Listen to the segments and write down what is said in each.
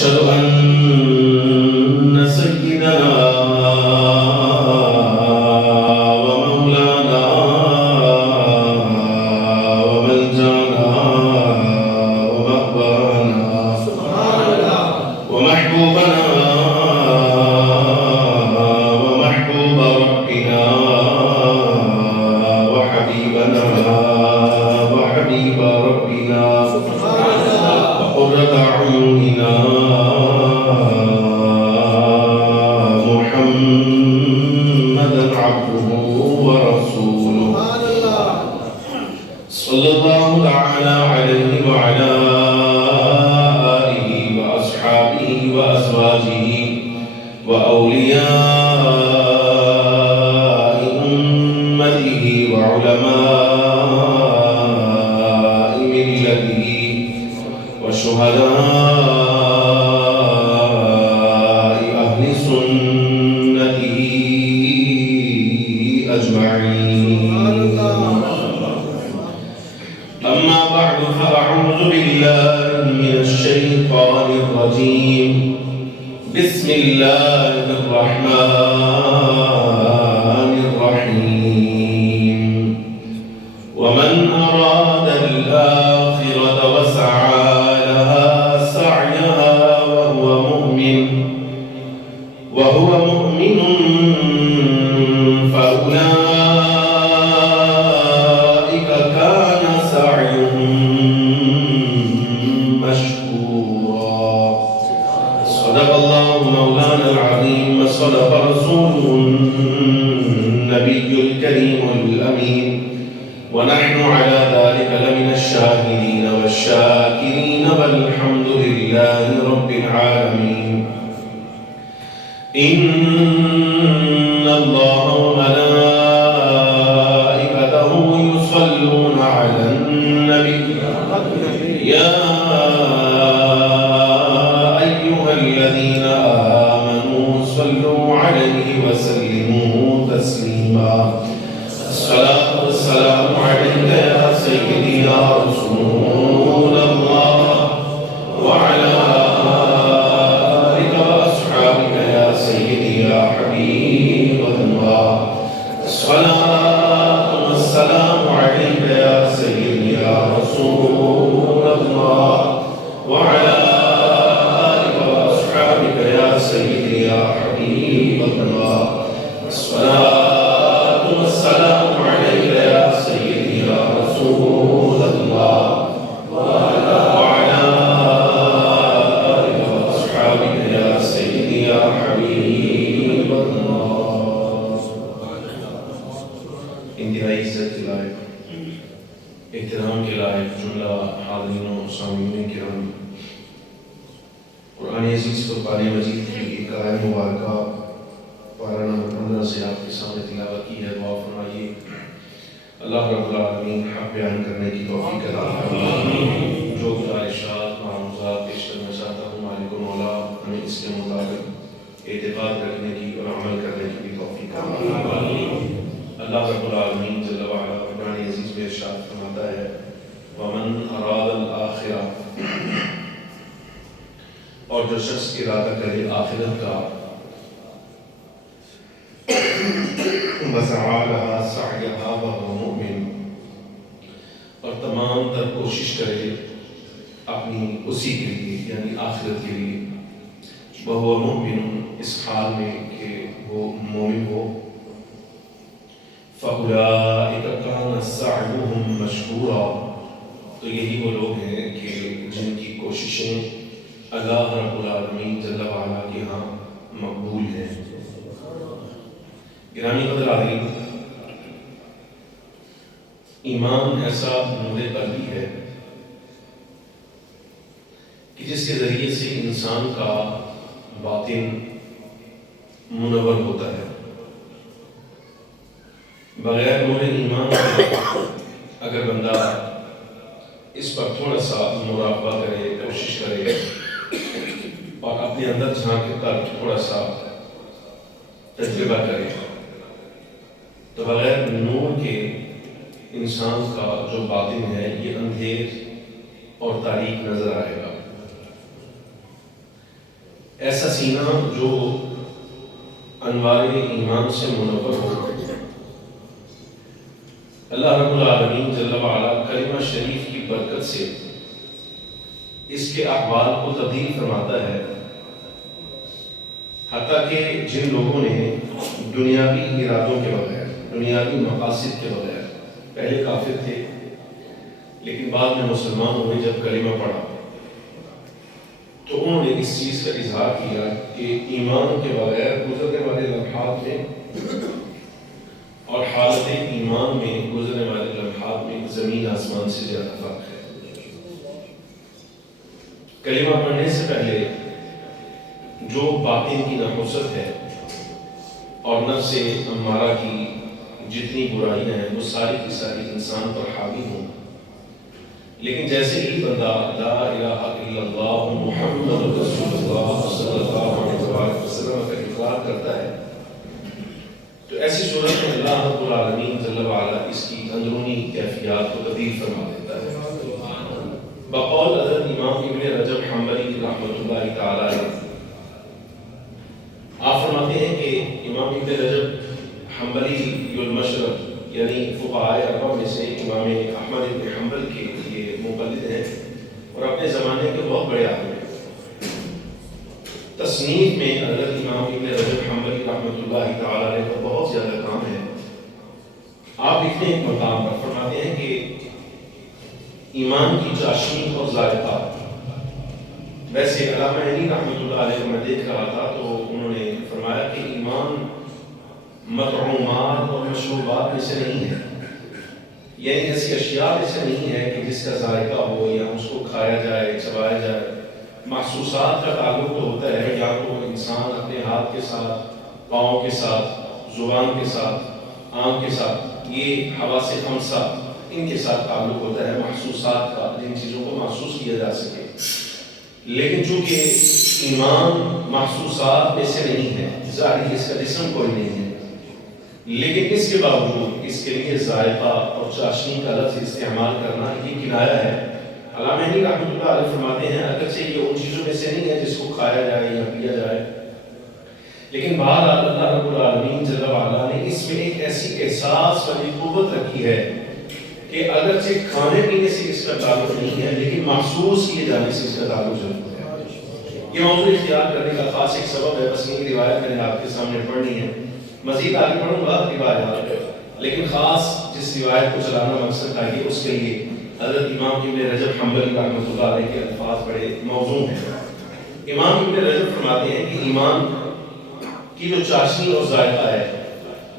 وأشهد أن سيدنا ومولانا وملجأنا ومأوانا ومحبوبنا ومحبوب ربنا وحبيبنا وحبيب ربنا وقرة أعيننا محمدا عبده ورسوله صلى الله تعالى عليه وعلى آله وأصحابه وأزواجه وأولياء أمته وعلماء ملته وشهداء أهل سنته أجمعين. أما بعد فأعوذ بالله من الشيطان الرجيم. بسم الله الرحمن الرحيم. ومن أراد الآخرة وسعى لها سعيها وهو مؤمن فأولئك كان سعيهم مشكورا. صدق الله مولانا العظيم وصدق رسوله النبي الكريم الأمين ونحن على ذلك لمن الشاهدين والشاكرين والحمد لله رب العالمين. إن الله وملائكته يصلون على النبي يا أيها الذين آمنوا صلوا عليه وسلموا تسليما. الصلاة والسلام عليك يا سيدي يا رسول الله وعلى آلك وأصحابك يا سيدي يا حبيب الله. الصلاة والسلام عليك يا سيدي يا رسول الله وعلى آلك وأصحابك يا سيدي يا حبيب الله. الصلاة والسلام عليك يا سيدي يا رسول الله وعلى آلك وأصحابك يا سيدي يا حبيب الله. انتہائی عزت کے لائق، احترام کے لائق جملہ حاضرین و سامعین کرام، قرآن عزیز فرقان مجید کی ایک آیت مبارکہ پارہ نمبر 15 سے آپ کے سامنے تلاوت کی ہے. دعا فرمائیے اللہ رب العالمین حق بیان کرنے کی توفیق عطا فرمائے. جو گزارشات معروضات پیش کرنا چاہتا ہوں مالک و مولا ہمیں اس کے مطابق اعتقاد رکھنے کی اور عمل کرنے کی بھی توفیق عطا فرمائے. اللہ رب العالمین جل وعلا قرآن عزیز میں ارشاد فرماتا ہے ومن اراد الآخرہ، اور جو شخص ارادہ کرے آخرت کا وسعى لها سعيها وهو مؤمن، اور تمام تر کوشش کرے اپنی اسی کے لیے یعنی آخرت کے لیے، وهو مؤمن اس حال میں کہ وہ مومن ہو، فأولئك كان سعيهم مشكورا، تو یہی وہ لوگ ہیں کہ جن کی کوششیں اللہ رب العالمین جل وعلا کے ہاں مقبول ہیں. گرامی قدر حاضرین، ایمان ایسا نور قلبی ہے کہ جس کے ذریعے سے انسان کا باطن منور ہوتا ہے. بغیر نور ایمان اگر بندہ اس پر تھوڑا سا مراقبہ کرے، کوشش کرے اور اپنے اندر جھانک کر تھوڑا سا تجربہ کرے، تو بغیر نور کے انسان کا جو باطن ہے یہ اندھیر اور تاریک نظر آئے گا. ایسا سینہ جو انوار ایمان سے منور ہو۔ اللہ رب العالمین جل وعلا کلمہ شریف کی برکت سے اس کے احوال کو تبدیل فرماتا ہے، حتیٰ کہ جن لوگوں نے دنیاوی ارادوں کے بغیر، دنیاوی مقاصد کے بغیر پہلے کافر تھے لیکن بعد میں مسلمان ہوئے، جب کلمہ پڑھا تو انہوں نے اس چیز کا اظہار کیا کہ ایمان کے بغیر گزرنے والے لمحات میں اور حالت ایمان میں گزرنے والے لمحات میں زمین آسمان سے زیادہ فرق ہے۔ کلمہ پڑھنے سے پہلے جو باطن کی نحوست ہے اور نفس امارہ کی جتنی برائیاں ہیں وہ ساری کی ساری انسان پر حاوی ہوں، لیکن جیسے ہی بندہ لا الہ الا اللہ محمد رسول اللہ صلی اللہ علیہ وسلم کا اقرار کرتا ہے تو ایسی صورت میں اللہ رب العالمین جل وعلا اس کی اندرونی کیفیات کو تبدیل فرما دیتا ہے۔ بقول حضرت امام ابن رجب حنبلی رحمۃ اللہ تعالی علیہ، آپ فرماتے ہیں کہ امام ابن رجب حنبلی المشرق یعنی فقہائے اربعہ میں سے امام احمد ابن حنبل کے یہ مقلد ہیں اور اپنے زمانے کے بہت بڑے عالم ہیں۔ تصنیف میں حضرت امام ابن رجب حنبلی رحمۃ اللہ تعالی علیہ کا بہت زیادہ کام ہے۔ آپ لکھتے ہیں ایک مقام پر، فرماتے ہیں کہ ایمان کی چاشنی اور ذائقہ، ویسے علامہ عینی رحمۃ اللہ علیہ کو میں دیکھ رہا تھا تو انہوں نے فرمایا کہ ایمان مطعومات اور مشروبات میں سے نہیں ہے، یعنی ایسی اشیاء میں سے نہیں ہے کہ جس کا ذائقہ ہو یا اس کو کھایا جائے، چبایا جائے۔ محسوسات کا تعلق تو ہوتا ہے، یا تو انسان اپنے ہاتھ کے ساتھ، پاؤں کے ساتھ، زبان کے ساتھ، آنکھ کے ساتھ، یہ حواس خمسہ ان کے ساتھ تعلق ہوتا ہے محسوسات کا، جن چیزوں کو محسوس کیا جا سکے۔ لیکن چونکہ ایمان محسوسات میں سے نہیں ہے، ظاہری اس کا جسم کوئی نہیں ہے، لیکن اس کے باوجود اس کے لیے ذائقہ اور چاشنی کا لفظ استعمال کرنا یہ کنایا ہے۔ علامہ عینی رحمۃ اللہ علیہ فرماتے ہیں اگرچہ یہ ان چیزوں میں سے نہیں ہے جس کو کھایا جائے یا پیا جائے، لیکن بہرحال اللہ رب العالمین جل وعلا نے اس میں ایک ایسی احساس والی قوت رکھی ہے کہ اگرچہ کھانے پینے سے اس کا تعلق نہیں ہے لیکن محسوس کیے جانے سے اس کا تعلق ضرور ہے۔ یہ موضوع اختیار کرنے کا خاص ایک سبب ہے، بس یہ روایت میں نے آپ کے سامنے پڑھنی ہے، مزید آگے پڑھوں گا روایات، لیکن خاص جس روایت کو چلانا مقصد تھا کہ اس کے لیے حضرت امام ابن رجب حنبلی رحمۃ اللہ علیہ کے الفاظ بڑے موزوں ہیں۔ امام ابن رجب فرماتے ہیں کہ ایمان کی جو چاشنی اور ذائقہ ہے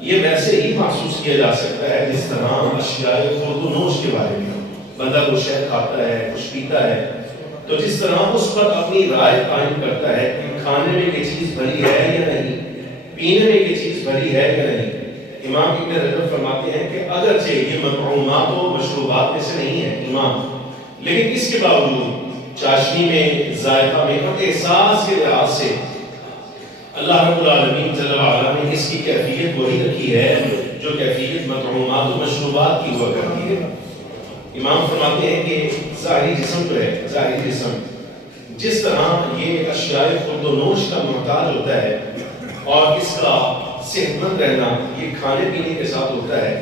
یہ ویسے ہی محسوس کیا جا سکتا ہے جس طرح اشیاء خورد و نوش کے بارے میں بندہ کچھ شے کھاتا ہے، کچھ پیتا ہے تو جس طرح اس پر اپنی رائے قائم کرتا ہے کہ کھانے میں یہ چیز بھری ہے یا نہیں، پینے میں یہ چیز بھری ہے یا نہیں۔ امام ابن رجب فرماتے ہیں کہ اگرچہ یہ مطعومات و مشروبات میں سے نہیں ہے ایمان، لیکن اس کے باوجود چاشنی میں، ذائقہ میں اور احساس کے لحاظ سے اللہ رب العالمین جل وعلا نے اس کی کیفیت وہی رکھی ہے جو کیفیت مطعومات و مشروبات کی ہوا کرتی ہے۔ امام فرماتے ہیں کہ ظاہری جسم جو ہے، ظاہری جسم جس طرح یہ اشیاء خورد و نوش کا محتاج ہوتا ہے اور اس کا صحت مند رہنا یہ کھانے پینے کے ساتھ ہوتا ہے،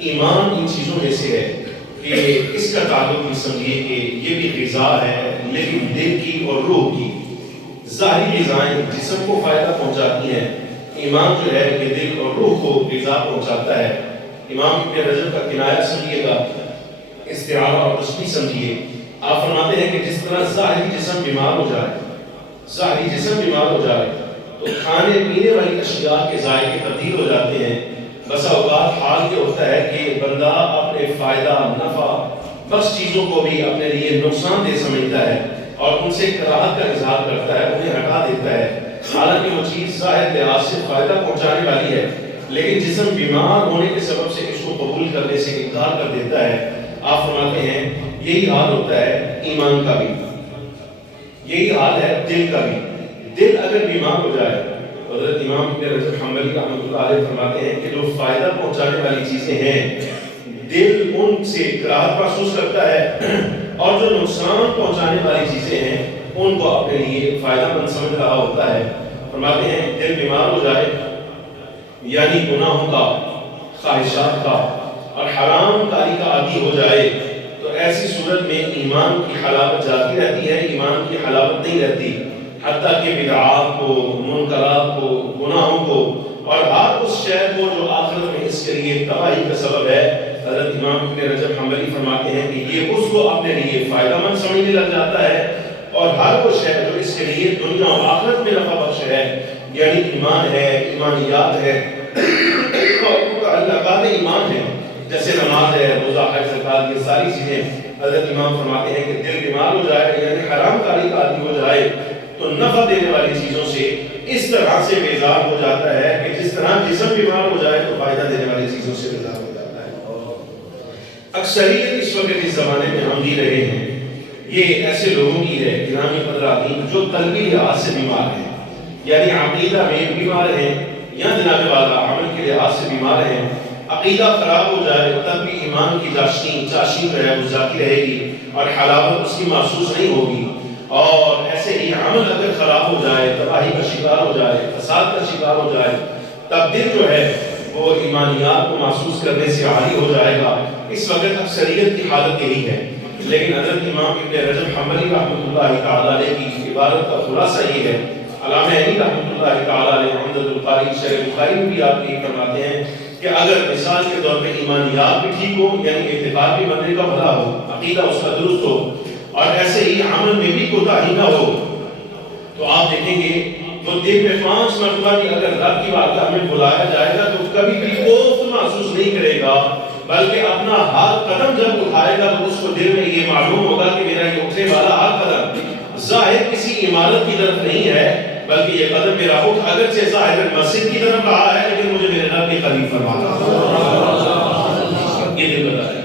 ایمان ان چیزوں میں سے ہے کہ اس کا تعلق بھی سمجھیے کہ یہ بھی غذا ہے، لیکن دل کی اور روح کی ظاہری غذائیں جسم کو فائدہ پہنچاتی ہیں، ایمان جو ہے یہ دل اور روح کو غذا پہنچاتا ہے۔ امام ابن رجب کا کنایہ سمجھیے گا، استعارہ اور تشبیہ سمجھیے۔ آپ فرماتے ہیں کہ جس طرح ظاہری جسم بیمار ہو جائے، ظاہری جسم بیمار ہو جائے تو کھانے پینے والی اشیاء کے ذائقے تبدیل ہو جاتے ہیں۔ بسا اوقات حال یہ ہوتا ہے کہ بندہ اپنے فائدہ نفع بخش چیزوں کو بھی اپنے لیے نقصان دہ سمجھتا ہے اور ان سے کراہت کا اظہار کرتا ہے، انہیں ہٹا دیتا ہے، حالانکہ وہ چیز ظاہر لحاظ سے فائدہ پہنچانے والی ہے، لیکن جسم بیمار ہونے کے سبب سے اس کو قبول کرنے سے انکار کر دیتا ہے۔ آپ فرماتے ہیں یہی حال ہوتا ہے ایمان کا بھی، یہی حال ہے دل کا بھی۔ دل اگر بیمار ہو جائے، حضرت امام ابن رجب حنبلی رحمۃ اللہ علیہ فرماتے ہیں کہ جو فائدہ پہنچانے والی چیزیں ہیں دل ان سے کراہت محسوس کرتا ہے، اور جو نقصان پہنچانے والی چیزیں ہیں ان کو اپنے لیے فائدہ مند سمجھ رہا ہوتا ہے. فرماتے ہیں دل بیمار ہو جائے یعنی گناہوں کا، خواہشات کا اور حرام کاری کا عادی ہو جائے تو ایسی صورت میں ایمان کی حلاوت جاتی رہتی ہے، ایمان کی حلاوت نہیں رہتی، حتیٰ کہ بدعات کو، منکرات کو، گناہوں کو اور ہر اس شے کو جو آخرت میں اس کے لیے تباہی کا سبب ہے. حضرت امام ابن رجب حنبلی فرماتے ہیں کہ یہ اس کو اپنے لیے فائدہ مند سمجھنے لگ جاتا ہے، اور ہر وہ شے جو اس کے لیے دنیا اور آخرت میں نفع بخش ہے، یعنی ایمان ہے، ایمانیات ہے اور اللہ ایمان ہے، جیسے نماز ہے، روزہ، حج، زکات، یہ ساری چیزیں. حضرت امام فرماتے ہیں کہ دل بیمار ہو جائے یعنی حرام کاری کا عادی ہو جائے تو نفع دینے والی چیزوں سے اس طرح سے بیزار ہو جاتا ہے کہ جس طرح جسم بیمار ہو جائے تو فائدہ دینے والی چیزوں سے بیزار ہو جاتا ہے. اکثریت اس وقت اس زمانے میں ہم جی رہے ہیں یہ ایسے لوگوں کی ہے گرامی قدراتین جو قلبی لحاظ سے بیمار ہیں، یعنی عقیدہ میں بیمار ہیں یا جناب والا عمل کے لحاظ سے بیمار ہیں. عقیدہ خراب ہو جائے تب بھی ایمان کی چاشنی جو ہے وہ ذاتی رہے گی اور حلاوت اس کی محسوس نہیں ہوگی. اور ایسے ہی عمل اگر خراب ہو جائے، تباہی کا شکار ہو جائے، فساد کا شکار ہو جائے، تب دل جو ہے وہ ایمانیات کو محسوس کرنے سے عاری ہو جائے گا. اس وقت اکثریت کی حالت یہی ہے. لیکن حضرت امام ابن رجب حنبلی رحمۃ اللہ تعالی علیہ کی عبارت کا خلاصہ یہ ہے. علامہ علی رحمۃ اللہ تعالی علیہ عمدۃ القاری شرح بخاری میں بھی آپ یہ فرماتے ہیں کہ اگر مثال کے طور پہ ایمانیات بھی ٹھیک ہو، یعنی اعتقاد بھی بندے کا بھلا ہو، عقیدہ اس کا درست ہو، اور ایسے ہی عمل میں بھی کوتاہی نہ ہو، تو آپ دیکھیں گے تو دن میں 5 مرتبہ بھی اگر رب کی بارگاہ میں بلایا جائے گا تو کبھی بھی خوف محسوس نہیں کرے گا، بلکہ اپنا ہاتھ قدم جب اٹھائے گا تو اس کو دل میں یہ معلوم ہوگا کہ میرا یہ اٹھنے والا ہاتھ قدم ظاہر کسی عمارت کی طرف نہیں ہے، بلکہ یہ قدم میرا اٹھ اگرچہ ظاہر مسجد کی طرف رہا ہے لیکن مجھے میرے رب کے قریب فرمانا یہ دل بتا ہے.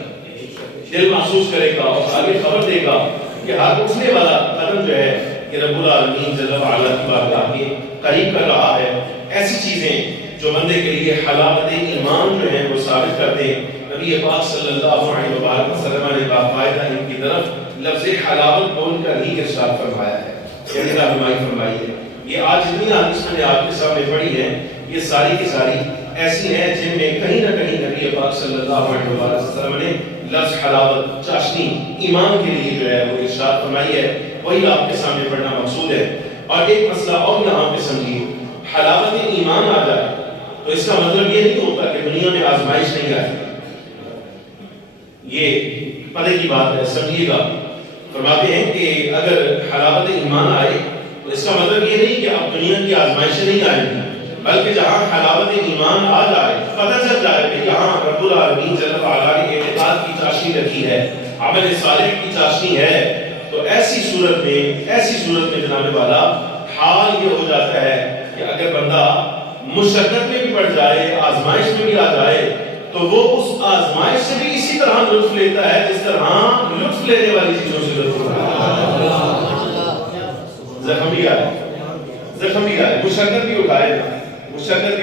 دل محسوس کرے گا اور آگے خبر دے گا کہ ہاتھ اٹھنے والا قدم جو ہے کہ رب العالمین جل وعلا کی بارگاہ کے قریب کر رہا ہے. ایسی چیزیں جو بندے کے لیے حلاوت ایمان جو ہے وہ ثابت کرتے ہیں. نبی پاک صلی اللہ علیہ وسلم نے باقاعدہ ان کی طرف لفظ حلاوت بول کر ہی ارشاد فرمایا ہے، یعنی رہنمائی فرمائی ہے. یہ آج جتنی حدیث میں نے آپ کے سامنے پڑھی ہے یہ ساری کی ساری ایسی ہیں جن میں کہیں نہ کہیں نبی پاک صلی اللہ علیہ وسلم نے لفظ حلاوت، چاشنی ایمان کے لیے جو ہے وہ ارشاد فرمائی ہے. وہی آپ کے سامنے پڑھنا مقصود ہے. اور ایک مسئلہ اور یہاں پہ سمجھیے، حلاوت ایمان آ جائے تو اس کا مطلب یہ نہیں ہوتا کہ دنیا میں آزمائش نہیں آئے. یہ پتہ کی بات ہے، سمجھیے گا. فرماتے ہیں کہ اگر حلاوت ایمان آئے تو اس کا مطلب یہ نہیں کہ اب دنیا کی آزمائشیں نہیں آئیں گی، بلکہ جہاں حلاوت ایمان آ جائے، پتہ چل جائے کہ یہاں رب العالمین جل وعلا نے اعتقاد کی چاشنی رکھی ہے، عمل صالح کی چاشنی ہے، تو ایسی صورت میں جناب والا حال یہ ہو جاتا ہے کہ اگر بندہ مشقت میں بھی پڑ جائے، آزمائش میں بھی آ جائے، تو وہ اس آزمائش سے بھی اسی طرح لطف لیتا ہے جس طرح لطف لینے والی چیزوں سے لطف اٹھاتا ہے. زخم بھی آئے، مشقت بھی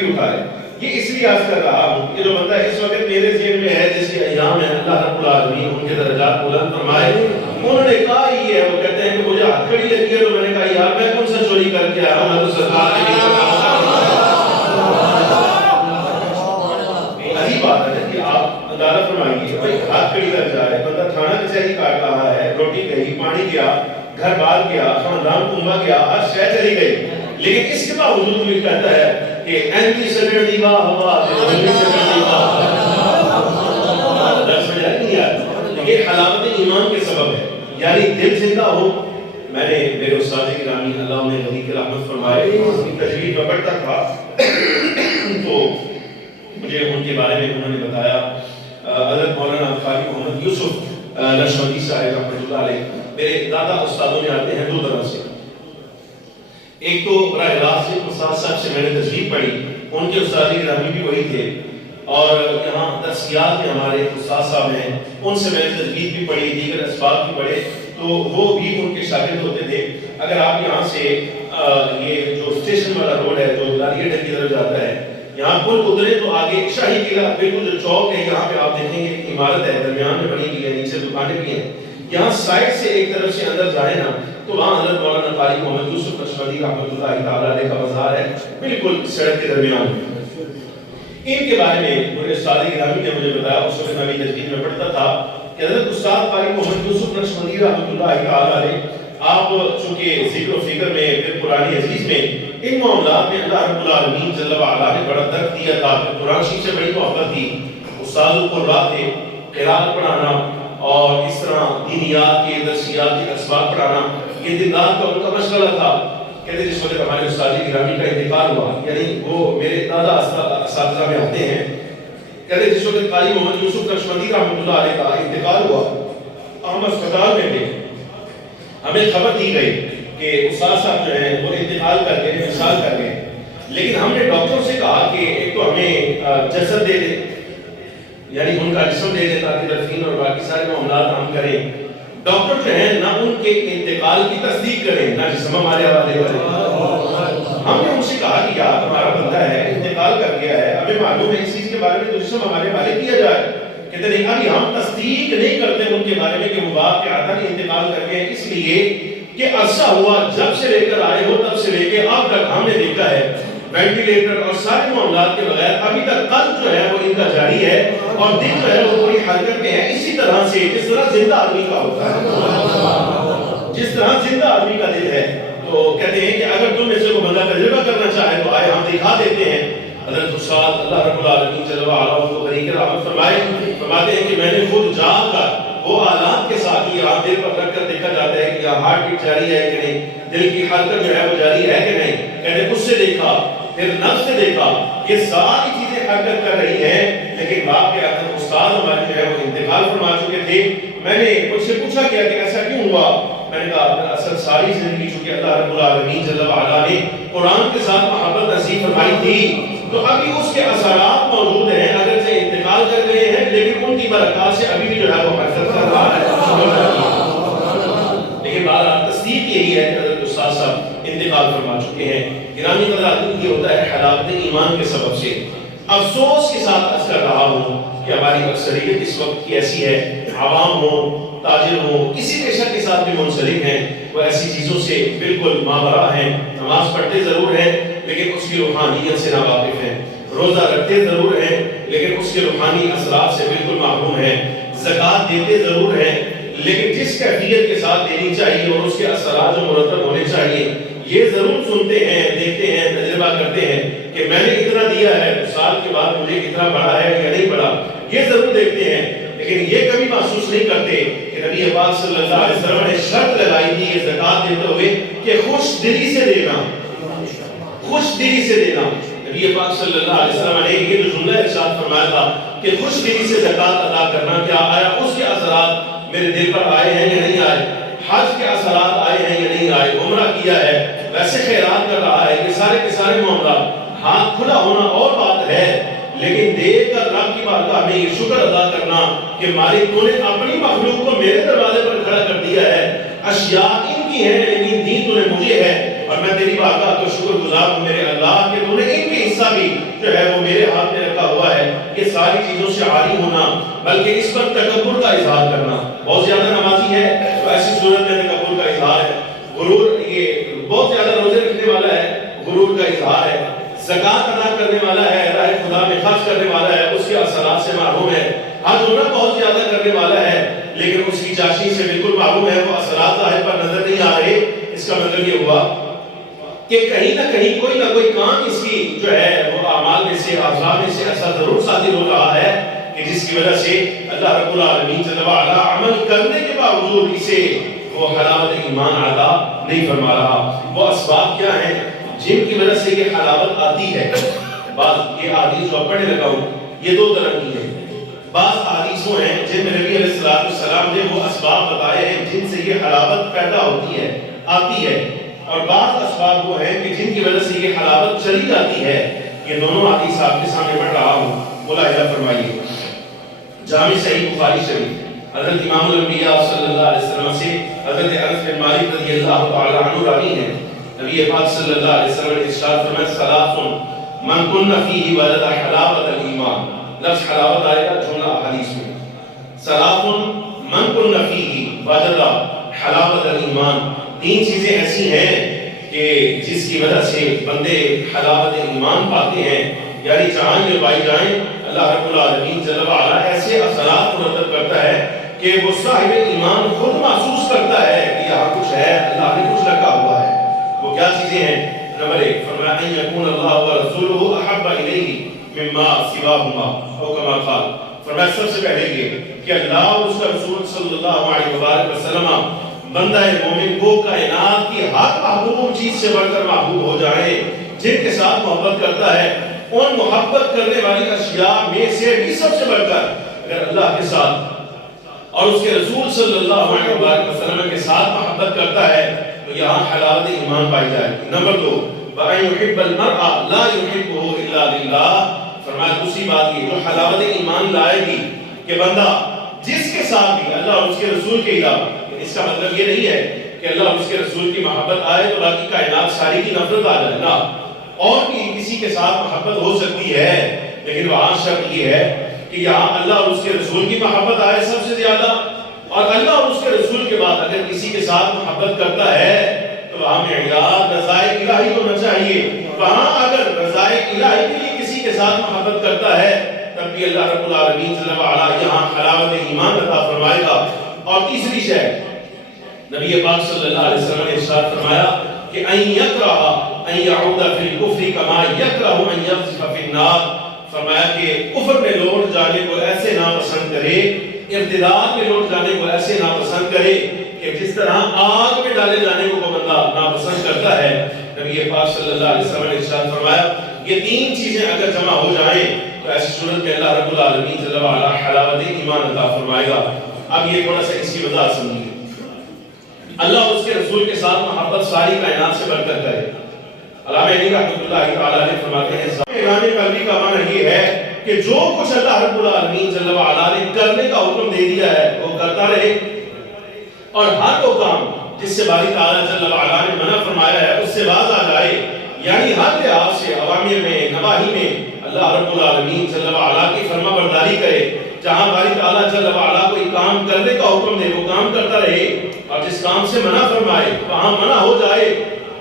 اٹھائے. یہ اس لیے عرض کر رہا ہوں کہ جو بندہ اس وقت میرے ذہن میں ہے جس کے ایام ہے اللہ رب العالمین ان کے درجات بلند فرمائے، انہوں نے کہا یہ ہے، وہ کہتے ہیں کہ مجھے ہاتھ کڑی لگی ہے تو میں نے کہا یار میں کون سا چوری کر کے آیا ہوں، میں تو سرکار کے لیے عجیب بات ہے کہ آپ عدالت فرمائیے بھائی ہاتھ کڑی لگ جائے، بندہ تھانہ کچہری کاٹ رہا ہے، روٹی کہی، پانی گیا، گھر بار گیا، خاندان کنبا گیا، ہر شے چلی گئی، لیکن اس کے باوجود بھی کہتا ہے کہ اینٹی سگڑ دی واہ واہ اینٹی سگڑ دی واہ. درس میں نہیں آتا. یہ حلاوت ایمان کے سبب ہے، یعنی دل زندہ ہو. میں نے میرے استاد گرامی اللہ انہیں ولی کی رحمت فرمائے کی تجوید میں پڑھتا تھا تو مجھے ان کے بارے میں انہوں نے بتایا. حضرت مولانا قاری محمد یوسف نشوندی صاحب رحمۃ اللہ علیہ میرے دادا استادوں میں آتے ہیں 2 طرف سے. ایک تو براہ راست استاد صاحب سے میں نے تجوید پڑھی، ان کے استاد گرامی بھی وہی تھے، اور یہاں درسیات میں ہمارے استاد صاحب ہیں، ان سے میں نے تجوید بھی پڑھی، دیگر اسباب بھی پڑھے، تو وہ بھی ان کے شاگرد ہوتے تھے. اگر آپ یہاں سے یہ جو اسٹیشن والا روڈ ہے جو لاریہ ڈر کی طرف جاتا ہے، یہاں پل اترے تو آگے شاہی قلعہ بالکل جو چوک ہے یہاں پہ آپ دیکھیں گے ایک عمارت ہے درمیان میں بنی ہوئی ہے، نیچے دکانیں بھی ہیں. یہاں سائڈ سے ایک طرف سے اندر جائے نا تو وہاں حضرت مولانا قاری محمد یوسف نقشبندی رحمۃ اللہ تعالیٰ علیہ کا مزار ہے، بالکل سڑک کے درمیان۔ ان کے بارے میں میرے استاد گرامی نے مجھے بتایا، اس وقت میں تجوید میں پڑھتا تھا کہ حضرت استاد قاری محمد یوسف نقشبندی رحمۃ اللہ تعالیٰ علیہ، آپ چونکہ ذکر و فکر میں پھر قرآن عزیز میں ان معاملات میں اللہ رب العالمین جل وعلا نے بڑا درد دیا تھا، قرآن شریف سے بڑی محبت تھی، استاد القرآ تھے، قرآت پڑھانا اور اس طرح دینیات کے درسیات کے اسباق پڑھانا یہ دن رات کا ان کا مشغلہ تھا۔ کہتے جس وقت ہمارے استاد گرامی کا انتقال ہوا، یعنی وہ میرے دادا اساتذہ میں آتے ہیں، کہتے جس وقت قاری محمد یوسف نقشبندی رحمۃ اللہ علیہ کا انتقال ہوا، ہم اسپتال میں تھے، ہمیں خبر دی گئی کہ استاد صاحب جو ہیں وہ انتقال کر گئے، وصال کر گئے، لیکن ہم نے ڈاکٹر سے کہا کہ ایک تو ہمیں جسد دے دیں، یعنی ان کا جسم دے دیں تاکہ دفن اور باقی سارے معاملات ہم کریں۔ ڈاکٹر جو ہیں نہ ان کے انتقال کی تصدیق کریں نہ جسم ہمارے حوالے کریں۔ ہم نے ان سے کہا کہ یار ہمارا بندہ ہے، انتقال کر گیا ہے، ہمیں معلوم ہے اس چیز کے بارے میں تو جسم ہمارے حوالے کیا جائے۔ کہتے نہیں ابھی ہم تصدیق نہیں کرتے ان کے بارے میں کہ وہ باپ کے آدھا انتقال کر گئے، اس لیے کہ عرصہ ہوا جب سے لے کر آئے ہو تب سے لے کے اب تک ہم نے دیکھا ہے وینٹیلیٹر اور سارے معاملات کے بغیر ابھی تک قلب جو ہے وہ ان کا جاری ہے اور دل جو ہے وہ پوری حرکت میں ہے، اسی طرح سے جس طرح زندہ آدمی کا ہوتا ہے، جس طرح زندہ آدمی کا دل ہے۔ تو کہتے ہیں کہ اگر تم میں سے کوئی بندہ تجربہ کرنا چاہے تو آئے ہم دکھا دیتے ہیں۔ حضرت استاد اللہ رب العالمین جل وعلا ان کو غریق رحمت فرماتے ہیں کہ میں نے خود جا کر وہ آلات کے ساتھ ہی یہاں دل پر رکھ کر دیکھا جاتا ہے کہ یہاں ہارٹ بیٹ جاری ہے کہ نہیں، دل کی حرکت جو ہے وہ جاری ہے کہ نہیں، کہتے اس سے دیکھا پھر نفس سے دیکھا، یہ ساری چیزیں حرکت کر رہی ہیں، لیکن باپ کے آدھر استاد ہمارے جو ہے وہ انتقال فرما چکے تھے۔ میں نے مجھ سے پوچھا کیا کہ ایسا کیوں ہوا؟ میں نے کہا اصل ساری زندگی چونکہ اللہ رب العالمین جل وعلا نے قرآن کے ساتھ محبت نصیب فرمائی تھی تو ابھی اس کے اثرات موجود ہیں، اگر سے انتقال کر گئے ہیں لیکن ان کی برکات سے ابھی بھی جو ہے وہ حرکت کر رہا ہے۔ لیکن بہرحال تصدیق یہی ہے کہ حضرت استاد صاحب انتقال فرما چکے ہیں۔ گرامی قدرات یہ ہوتا ہے حلاوت ایمان کے سبب سے۔ افسوس کے ساتھ عرض کر رہا ہوں کہ ہماری اکثریت اس وقت کی ایسی ہے، عوام ہو، تاجر ہو، کسی پیشہ کے ساتھ بھی منسلک ہیں، وہ ایسی چیزوں سے بالکل مابرا ہیں، نماز پڑھتے ضرور ہیں لیکن اس کی روحانیت سے ناواقف ہیں، روزہ رکھتے ضرور ہیں لیکن اس کے روحانی اثرات سے بالکل محروم ہیں، زکوٰۃ دیتے ضرور ہیں لیکن جس کیفیت کے ساتھ دینی چاہیے اور اس کے اثرات جو مرتب ہونے چاہیے یہ ضرور سنتے ہیں، دیکھتے ہیں، تجربہ کرتے ہیں کہ میں نے اتنا دیا ہے، سال کے بعد مجھے اتنا بڑھا ہے یا نہیں بڑھا، یہ ضرور دیکھتے ہیں، لیکن یہ کبھی محسوس نہیں کرتے کہ نبی پاک صلی اللہ علیہ وسلم نے شرط لگائی تھی یہ زکوٰۃ دیتے ہوئے کہ خوش دلی سے دینا، خوش دلی سے دینا۔ نبی پاک صلی اللہ علیہ وسلم نے یہ جو جملہ ارشاد فرمایا تھا کہ خوش دلی سے زکوٰۃ ادا کرنا، کیا آیا اس کے اثرات میرے دل پر آئے ہیں یا نہیں آئے؟ حج کے اثرات آئے ہیں یا نہیں آئے؟ عمرہ کیا ہے، ویسے خیرات کر رہا ہے، یہ سارے کے سارے معاملات، ہاتھ کھلا ہونا اور بات ہے لیکن دیکھ کر رب کی بارگاہ میں یہ شکر ادا کرنا کہ مالک تو نے اپنی مخلوق کو میرے دروازے پر کھڑا کر دیا ہے، اشیاء ان کی ہیں لیکن دین تو نے مجھے ہے اور میں تیری بارگاہ کا شکر گزار ہوں میرے اللہ کہ تو نے ان کے حصہ بھی جو ہے وہ میرے ہاتھ میں رکھا ہوا ہے۔ یہ ساری چیزوں سے عاری ہونا بلکہ اس پر تکبر کا اظہار کرنا، بہت زیادہ نمازی ہے تو ایسی صورت میں تکبر کا اظہار ہے، غرور، یہ بہت زیادہ روزے رکھنے والا ہے، غرور کا اظہار ہے، زکوٰۃ ادا کرنے والا ہے، راہ خدا میں خرچ کرنے والا ہے، اس کے اثرات سے محروم ہے، حج عمرہ بہت زیادہ کرنے والا ہے لیکن اس کی چاشنی سے بالکل معلوم ہے وہ اثرات ظاہر پر نظر نہیں آ رہے۔ اس کا مطلب یہ ہوا کہ کہیں نہ کہیں کوئی نہ کوئی کام اس کی جو ہے وہ اعمال میں سے، اعضاء میں سے ایسا ضرور صادر ہو رہا ہے کہ جس کی وجہ سے اللہ رب العالمین جل وعلا عمل کرنے کے باوجود اسے وہ حلاوت ایمان عطا نہیں فرما رہا۔ وہ اسباب کیا ہیں جن کی وجہ سے یہ حلاوت آتی ہے؟ بعض یہ حدیث جو پڑھنے لگا ہوں یہ دو طرح کی ہیں، بعض حدیثوں ہیں جن میں نبی علیہ السلام نے وہ اسباب بتائے ہیں جن سے یہ حلاوت پیدا ہوتی ہے، آتی ہے، اور بعض اسباب وہ ہیں کہ جن کی وجہ سے یہ حلاوت چلی جاتی ہے۔ یہ دونوں حدیث آپ کے سامنے پڑھ رہا ہوں، ملاحظہ فرمائیے۔ جامع صحیح بخاری شریف حضرت امام الانبیاء صلی اللہ علیہ وسلم سے حضرت انس بن مالک رضی اللہ تعالی عنہ راوی ہیں، نبی پاک صلی اللہ علیہ وسلم نے ارشاد فرمایا ثلاث من کن فیہ وجد حلاوت الایمان، لفظ حلاوت آئے گا جملہ حدیث میں، ثلاث من کن فیہ وجد حلاوت الایمان، تین چیزیں ایسی ہیں کہ جس کی وجہ سے بندے حلاوت ایمان پاتے ہیں، یعنی جہاں یہ پائی جائیں اللہ رب العالمین جل وعلا ایسے اثرات مرتب کرتا ہے کہ وہ صاحب ایمان خود محسوس کرتا ہے کہ یہاں کچھ ہے، اللہ نے کچھ رکھا ہوا ہے۔ وہ کیا چیزیں ہیں؟ نمبر 1 فرمایا ان یکون اللہ ورسولہ احب الیہ مما سواہما او کما قال، فرمایا سب سے پہلے یہ کہ اللہ اور اس کا رسول صلی اللہ علیہ وآلہ وسلم بندہ مومن کو کائنات کی ہر محبوب چیز سے بڑھ کر محبوب ہو جائیں، جن کے ساتھ محبت کرتا ہے ان محبت کرنے والی اشیاء میں سے بھی سب سے بڑھ کر اگر اللہ کے ساتھ اور اس کے رسول صلی اللہ علیہ وآلہ وسلم کے ساتھ محبت کرتا ہے تو یہاں حلاوت ایمان پائی جائے گی۔ نمبر 2 وَأَن يُحِبَّ الْمَرْءَ لَا يُحِبُّهُ إِلَّا لِلَّهِ، فرمایا دوسری بات یہ جو حلاوت ایمان لائے گی کہ بندہ جس کے ساتھ بھی اللہ اور اس کے رسول کے علاوہ، اس کا مطلب یہ نہیں ہے کہ اللہ اور اس کے رسول کی محبت آئے تو باقی کائنات ساری کی نفرت آ جائے نا، اور بھی کسی کے ساتھ محبت ہو سکتی ہے، لیکن وہاں شرط یہ ہے کہ یہاں اللہ اور اس کے رسول کی محبت آئے سب سے زیادہ، اور اللہ اور اس کے رسول کے بعد اگر کسی کے ساتھ محبت کرتا ہے تو وہاں معیار رضائے الہی ہونا چاہیے۔ وہاں اگر رضائے الہی کے لیے کسی کے ساتھ محبت کرتا ہے تب بھی اللہ رب العالمین جل وعلا یہاں حلاوت ایمان عطا فرمائے گا۔ اور تیسری شے نبی پاک صلی اللہ علیہ وسلم نے ارشاد فرمایا کہ ان یکرہ ان یعود فی الکفر کما یکرہ ان یقذف فی النار، فرمایا کہ کفر میں لوٹ جانے کو ایسے ناپسند کرے، ارتداد میں لوٹ جانے کو ایسے ناپسند کرے کہ جس طرح آگ میں ڈالے جانے کو بندہ ناپسند کرتا ہے۔ نبی پاک صلی اللہ علیہ وسلم نے ارشاد فرمایا یہ تین چیزیں اگر جمع ہو جائیں تو ایسی صورت میں اللہ رب العالمین جل وعلا حلاوت ایمان عطا فرمائے گا۔ اب یہ تھوڑا سا اس کی وضاحت سمجھیے۔ اللہ اور اس کے رسول کے ساتھ محبت ساری کائنات سے بڑھ کر کرے۔ علامہ علی رحمۃ اللہ تعالی علیہ فرماتے ہیں ذات قلبی کا معنی یہ ہے کہ جو کچھ اللہ رب العالمین جل وعلا نے کرنے کا حکم دے دیا ہے وہ کرتا رہے، اور ہر وہ کام جس سے باری تعالیٰ جل وعلا نے منع فرمایا ہے اس سے باز آ جائے، یعنی ہر لحاظ سے اوامر میں نواہی میں اللہ رب العالمین جل وعلا کی فرما برداری کرے۔ جہاں باری تعالیٰ جل وعلا کوئی کام کرنے کا حکم دے وہ کام کرتا رہے، اور جس کام سے منع فرمائے وہاں منع ہو جائے۔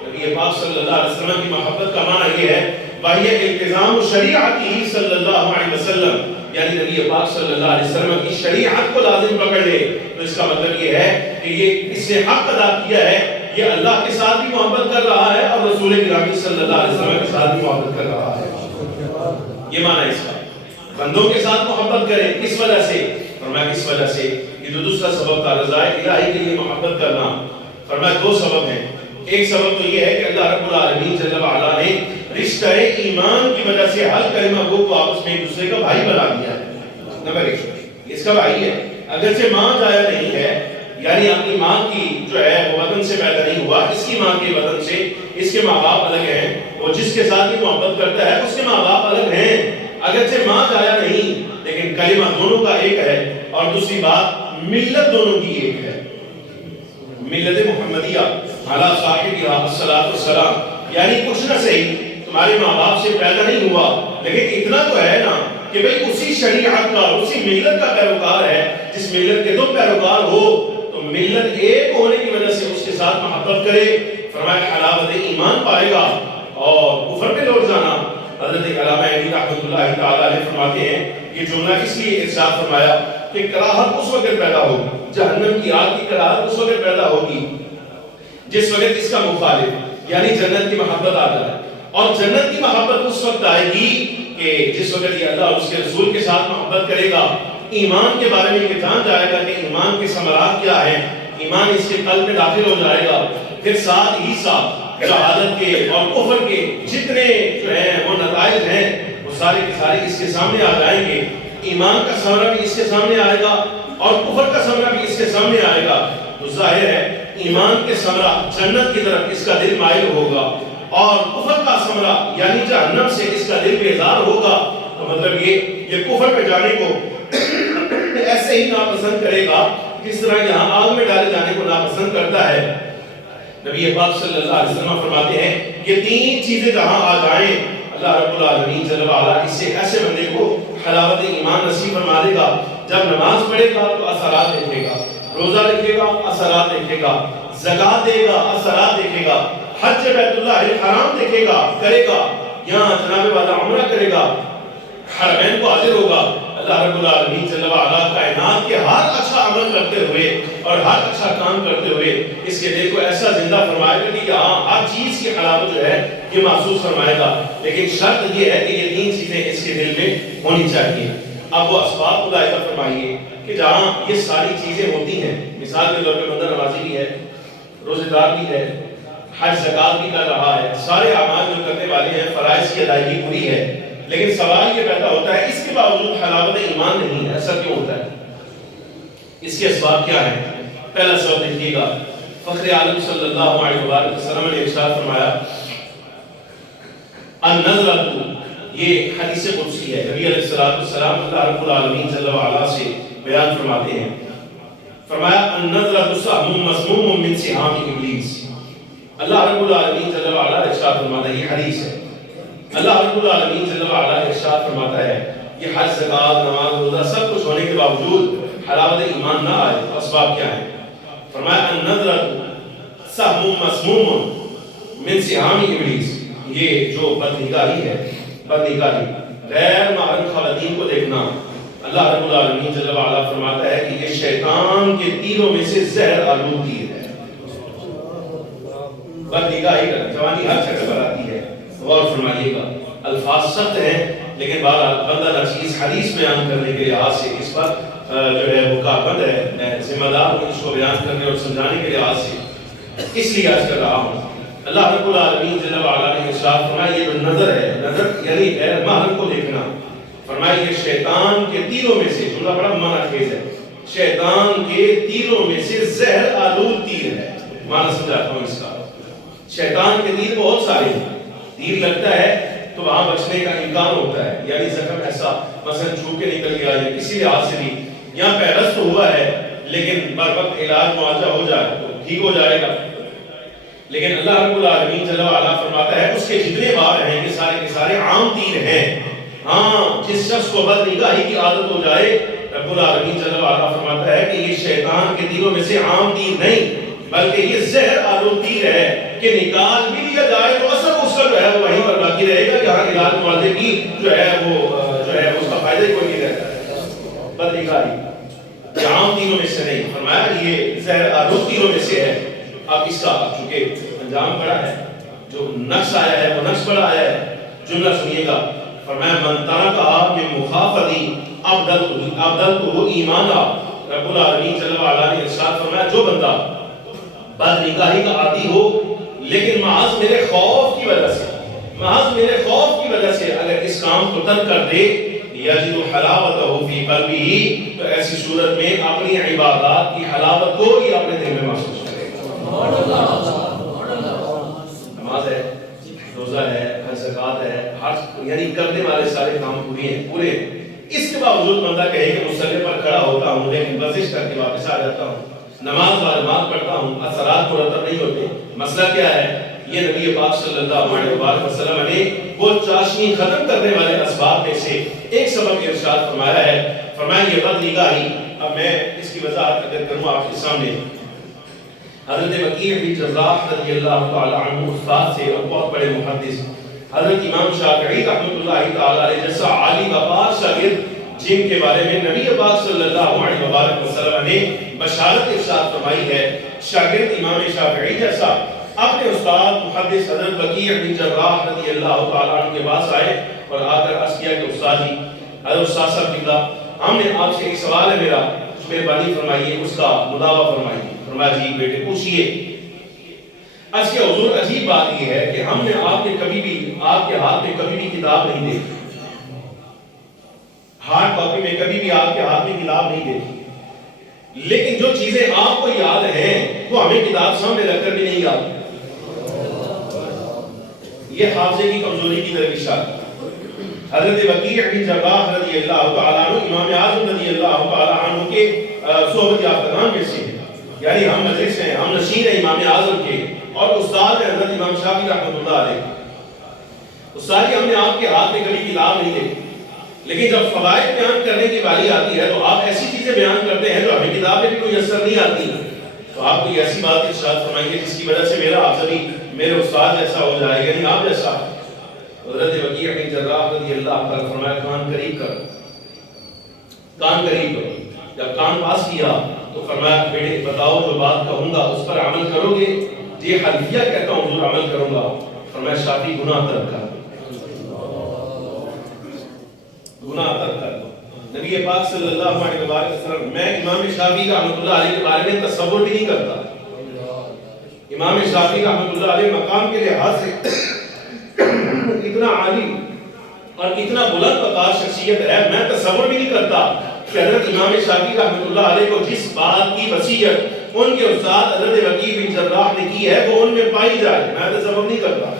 نبی پاک صلی اللہ علیہ وسلم کی محبت کا معنی یہ ہے وہی التزام شریعتی صلی اللہ علیہ وسلم، یعنی نبی پاک صلی اللہ علیہ وسلم کی شریعت کو لازم پکڑ لے تو اس کا مطلب یہ ہے کہ یہ اس نے حق ادا کیا ہے، یہ اللہ کے ساتھ بھی محبت کر رہا ہے اور رسول گرامی صلی اللہ علیہ وسلم کے ساتھ بھی محبت کر رہا ہے۔ یہ معنی اس کا بندوں کے ساتھ محبت کرے، کس وجہ سے؟ فرمایا کس وجہ سے؟ یہ جو دوسرا سبب تھا رضائے الہی کے لیے محبت کرنا، فرمایا دو سبب ہیں۔ ایک سبب تو یہ ہے کہ اللہ رب العالمین جل وعلا نے رشتہ ایمان کی وجہ سے ہر کلمہ کو آپس میں ایک دوسرے کا بھائی بنا دیا ہے۔ نمبر 1 اس کا بھائی ہے، اگرچہ ماں جایا نہیں ہے، یعنی اپنی ماں کی جو ہے وہ وطن سے پیدا نہیں ہوا، اس کی ماں کے وطن سے اس کے ماں باپ الگ ہیں، وہ جس کے ساتھ بھی محبت کرتا ہے اس کے ماں باپ الگ ہیں، اگرچہ ماں جایا نہیں لیکن کلمہ دونوں کا ایک ہے، اور دوسری بات ملت دونوں کی ایک ہے، ملت محمدیہ علی صاحبہ الصلاۃ والسلام، یعنی کچھ نہ صحیح تمہارے ماں باپ سے پیدا نہیں ہوا لیکن اتنا تو ہے نا کہ بھئی اسی شریعت کا اسی ملت کا پیروکار ہے، جس ملت کے تم پیروکار ہو تو ملت ایک ہونے کی وجہ سے اس کے ساتھ محبت کرے۔ فرمایا حلاوت ایمان پائے گا اور کفر پہ لوٹ جانا۔ حضرت علامہ علی رحمۃ اللہ تعالی علیہ فرماتے ہیں یہ جملہ اس لیے ارشاد فرمایا کہ کراہت اس وقت پیدا ہوگی، جہنم کی آگ کی کراہت اس وقت پیدا ہوگی جس وقت اس کا مخالف یعنی جنت کی محبت آ جائے، اور جنت کی محبت اس وقت آئے گی کہ جس وقت یہ اللہ اور اس کے رسول کے ساتھ محبت کرے گا، ایمان کے بارے میں یہ جان جائے گا کہ ایمان کے ثمرات کیا ہیں، ایمان اس کے قلب میں داخل ہو جائے گا، پھر ساتھ ہی ساتھ شہادت کے اور کفر کے جتنے جو ہیں وہ نتائج ہیں وہ سارے کے سارے اس کے سامنے آ جائیں گے۔ ایمان کا ثمرہ بھی اس کے سامنے آئے گا اور کفر کا ثمرہ بھی اس کے سامنے آئے گا، تو ظاہر ہے ایمان کے ثمرہ جنت کی طرف اس کا دل مائل ہوگا، اور کفر کا ثمرہ یعنی جہنم سے اس کا دل بیزار ہوگا، تو مطلب یہ کفر پہ جانے کو ایسے ہی ناپسند کرے گا جس طرح یہاں آگ میں ڈالے جانے کو ناپسند کرتا ہے۔ نبی پاک صلی اللہ علیہ وسلم فرماتے ہیں یہ تین چیزیں جہاں آ جائیں اللہ رب العالمین جل وعلا اس سے ایسے بندے کو حلاوت ایمان نصیب فرما دے گا، جب نماز پڑھے گا تو اثرات دیکھے گا، روزہ رکھے گا اثرات دیکھے گا، زکات دے گا، اثرات دیکھے گا، حج بیت اللہ الحرام دیکھے گا، کرے گا، یہاں جناب والا عمرہ کرے گا، حرمین کو حاضر ہوگا، اللہ رب العالمین جل وعلا کائنات کے ہر اچھا عمل کرتے ہوئے اور ہر اچھا کام کرتے ہوئے اس کے دل کو ایسا زندہ فرمائے گا کہ ہاں ہر چیز کی حلاوت جو ہے یہ محسوس فرمائے گا، لیکن شرط یہ ہے کہ یہ تین چیزیں اس کے دل میں ہونی چاہیے۔ اب وہ اسباب ملاحظہ فرمائیے کہ جہاں یہ ساری چیزیں ہوتی ہیں، مثال کے طور پہ بندہ نمازی بھی ہے، روزہ دار بھی ہے، حج زکات بھی کر رہا ہے، سارے اعمال جو کرنے والے ہیں، فرائض کی ادائیگی پوری ہے، لیکن سوال یہ پیدا ہوتا ہے اس کے باوجود حلاوت ایمان نہیں ہے، ایسا کیوں ہوتا ہے؟ اس کے اسباب کیا ہیں؟ پہلا سبب دیکھیے گا، فخر عالم صلی اللہ علیہ وآلہ وسلم نے ارشاد فرمایا النظرۃ، یہ حدیث قدسی ہے، نبی علیہ السلام اللہ رب العالمین جل وعلا سے بیان فرماتے ہیں، فرمایا النظرۃ سهم مسموم من سهام ابلیس، اللہ رب العالمین جل وعلا ارشاد فرماتا ہے، یہ حدیث ہے، اللہ رب العالمین جل وعلا ارشاد فرماتا ہے یہ حج زکات نماز روزہ سب کچھ ہونے کے باوجود حلاوت ایمان نہ آئے، اسباب کیا ہیں؟ فرمایا النظرۃ سهم مسموم من سهام ابلیس، یہ جو بدنگاہی ہے، بدنگاہی غیر محرم خواتین کو دیکھنا، اللہ رب العالمین جل وعلا فرماتا ہے کہ یہ شیطان کے تیروں میں سے زہر آلود تیر ہے۔ بدنگاہی کا جوانی ہر شخص پر آتی ہے، غور فرمائیے گا، الفاظ سخت ہیں لیکن بہرحال بندہ نچیز حدیث بیان کرنے کے لحاظ سے اس پر جو ہے وہ کاربند ہے، میں ذمہ دار ہوں اس کو بیان کرنے اور سمجھانے کے لحاظ سے اس لیے آج کر رہا ہوں۔ اللہ رب العالمین جل وعلا نے ارشاد فرمایا یہ جو نظر ہے، نظر یعنی غیر محرم کو دیکھنا، فرمایا یہ شیطان کے تیروں میں سے، جملہ بڑا معنی خیز ہے، شیطان کے تیروں میں سے زہر آلود تیر ہے۔ معنی سمجھاتا ہوں اس کا، شیطان کے تیر بہت سارے ہیں، تیر لگتا ہے تو وہاں بچنے کا امکان ہوتا ہے، یعنی زخم ایسا مثلا چھو کے نکل گیا یا کسی لحاظ سے بھی یہاں پیرس تو ہوا ہے لیکن بر وقت علاج معالجہ ہو جائے تو ٹھیک ہو جائے گا، لیکن اللہ رب العالمین جل وعلا فرماتا ہے اس کے جتنے بار ہیں یہ سارے کے سارے عام تیر ہیں۔ ہاں جس شخص کو بدنگاہی کی عادت ہو جائے، رب العالمین جل وعلا فرماتا ہے کہ یہ شیطان کے تیروں میں سے عام تیر نہیں بلکہ یہ زہر آلود تیر ہے کہ نکال بھی لیا جائے تو اثر اس کا جو ہے وہ وہیں پر باقی رہے گا، جہاں علاج معالجے کی جو ہے اس کا فائدہ کوئی نہیں رہتا ہے۔ بدنگاہی یہ عام تیروں میں سے نہیں، فرمایا یہ زہر آلود تیروں میں سے ہے۔ اب اس کا چونکہ انجام بڑا ہے، جو نقص آیا ہے وہ نقص بڑا آیا ہے، جملہ سنیے گا، فرمایا من ترکھا من مخافتی ابدلتہ ایمانا، رب العالمین جل وعلا نے ارشاد فرمایا جو بندہ بدنگاہی کا عادی ہو لیکن محض میرے خوف کی وجہ سے، محض میرے خوف کی وجہ سے اگر اس کام کو ترک کر دے، یجد حلاوتہ فی قلبہ، تو ایسی صورت میں اپنی عبادات کی حلاوت کو ہی اپنے دل میں محسوس کرے گا۔ نماز ہے، روزہ ہے، حج زکات ہے، ہر یعنی کرنے والے سارے کام پورے ہیں، اس کے باوجود بندہ کہے کہ مصلی پر کھڑا ہوتا ہوں لیکن ورزش کر کے واپس آ جاتا ہوں، نماز واجبات پڑھتا ہوں، اثرات مرتب نہیں ہوتے، مسئلہ کیا ہے؟ یہ نبی پاک صلی اللہ علیہ وسلم نے وہ چاشنی ختم کرنے والے اسباب میں سے ایک سبب ارشاد فرمایا ہے، فرمایا یہ بدنگاہی۔ اب میں اس کی وضاحت اگر کروں آپ کے سامنے، حضرت وکیع بن جراح رضی اللہ تعالی عنہ استاد سے اور بہت بڑے محدث حضرت امام شافعی رحمۃ اللہ تعالی علیہ جیسا عالی وقار شاگرد جن کے بارے میں نبی پاک صلی اللہ علیہ وسلم نے بشارت ارشاد فرمائی ہے، شاگرد امام شافعی جیسا اپنے استاد محدث حضرت وکیع بن جراح رضی اللہ تعالی عنہ کے پاس آئے اور آ کر عرض کیا کہ استاد جی، حضرت استاد صاحب قبلہ، ہم نے آپ سے ایک سوال ہے میرا، مہربانی فرمائیے اس کا مداوع فرمائیے۔ فرمایا جی بیٹے پوچھئے۔ عرض کیا حضور عجیب بات یہ ہے کہ ہم نے آپ کے ہاتھ میں کبھی بھی کتاب نہیں دیکھی، ہارڈ کاپی میں کبھی بھی آپ کے ہاتھ میں کتاب نہیں دیکھی، لیکن جو چیزیں آپ کو یاد ہیں وہ ہمیں کتاب سامنے رکھ کر بھی نہیں یاد۔ یہ حافظے کی کمزوری کی درویشات۔ حضرت وکیع بن جراح رضی اللہ تعالیٰ عنہ امام اعظم رضی اللہ تعالیٰ عنہ کے صحبت یافتگان میں سے ہیں، یعنی ہم مجلس ہیں، ہم نشین ہیں امام اعظم کے، اور استاد ہیں حضرت امام شافعی رحمۃ اللہ علیہ۔ استاد جی ہم نے آپ کے ہاتھ میں کبھی کتاب نہیں دیکھی، لیکن جب فوائد بیان کرنے کی باری آتی ہے تو آپ ایسی چیزیں بیان کرتے ہیں جو ہمیں کتاب میں بھی کوئی اثر نہیں آتی۔ تو آپ کو ایسی بات ارشاد فرمائیے جس کی وجہ سے میرا افضلی میرے استاد جیسا ہو جائے، یعنی آپ جیسا۔ حضرت وکیع بن جراح رضی اللہ تعالیٰ فرمایا کان قریب کر، کان قریب کرو۔ جب کان پاس کیا تو فرمایا بیٹے بتاؤ جو بات کہوں گا اس پر عمل کرو گے؟ یہ حلفیہ کہتا ہوں حضور عمل کروں گا۔ فرمایا شافی گناہ ترک کر، گناہ ترک کر۔ نبی پاک صلی اللہ علیہ وسلم، میں امام شافعی رحمۃ اللہ علیہ کے بارے میں تصور بھی نہیں کرتا۔ امام شافعی رحمۃ اللہ علیہ مقام کے لحاظ سے اتنا عالی اور اتنا بلند مقام شخصیت ہے، میں تصور بھی نہیں کرتا کہ حضرت امام شافعی رحمۃ اللہ علیہ کو جس بات کی وصیت ان کے استاد حضرت وکیع بن جراح نے کی ہے وہ ان میں پائی جائے، میں تصور نہیں کرتا۔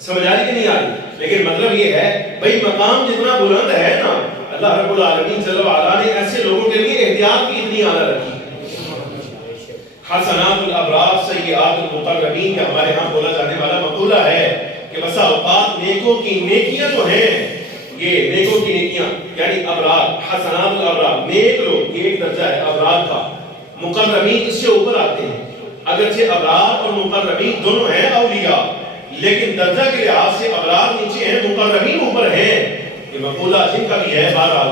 سمجھ آ رہی کہ نہیں آ رہی؟ لیکن مطلب یہ ہے بھئی مقام جتنا بلند ہے نا، اللہ رب العالمین جل وعلا نے ایسے لوگوں کے لیے احتیاط بھی اتنی اعلیٰ رکھی۔ حسنات الابرار سیئات المقربین کا ہمارے ہاں بولا جانے والا مقولہ ہے کہ بسا اوقات نیکوں کی نیکیاں جو ہیں، یہ نیکوں کی نیکیاں یعنی ابرار، حسنات الابرار نیک لوگ، یہ ایک درجہ ہے ابرار کا، مقربین اس سے اوپر آتے ہیں۔ اگرچہ ابرار اور مقربین دونوں ہیں اولیاء، لیکن درجہ کے لحاظ سے ابرار نیچے ہیں، مقربین اوپر ہیں۔ یہ مقولہ جن کا بھی ہے، بہرحال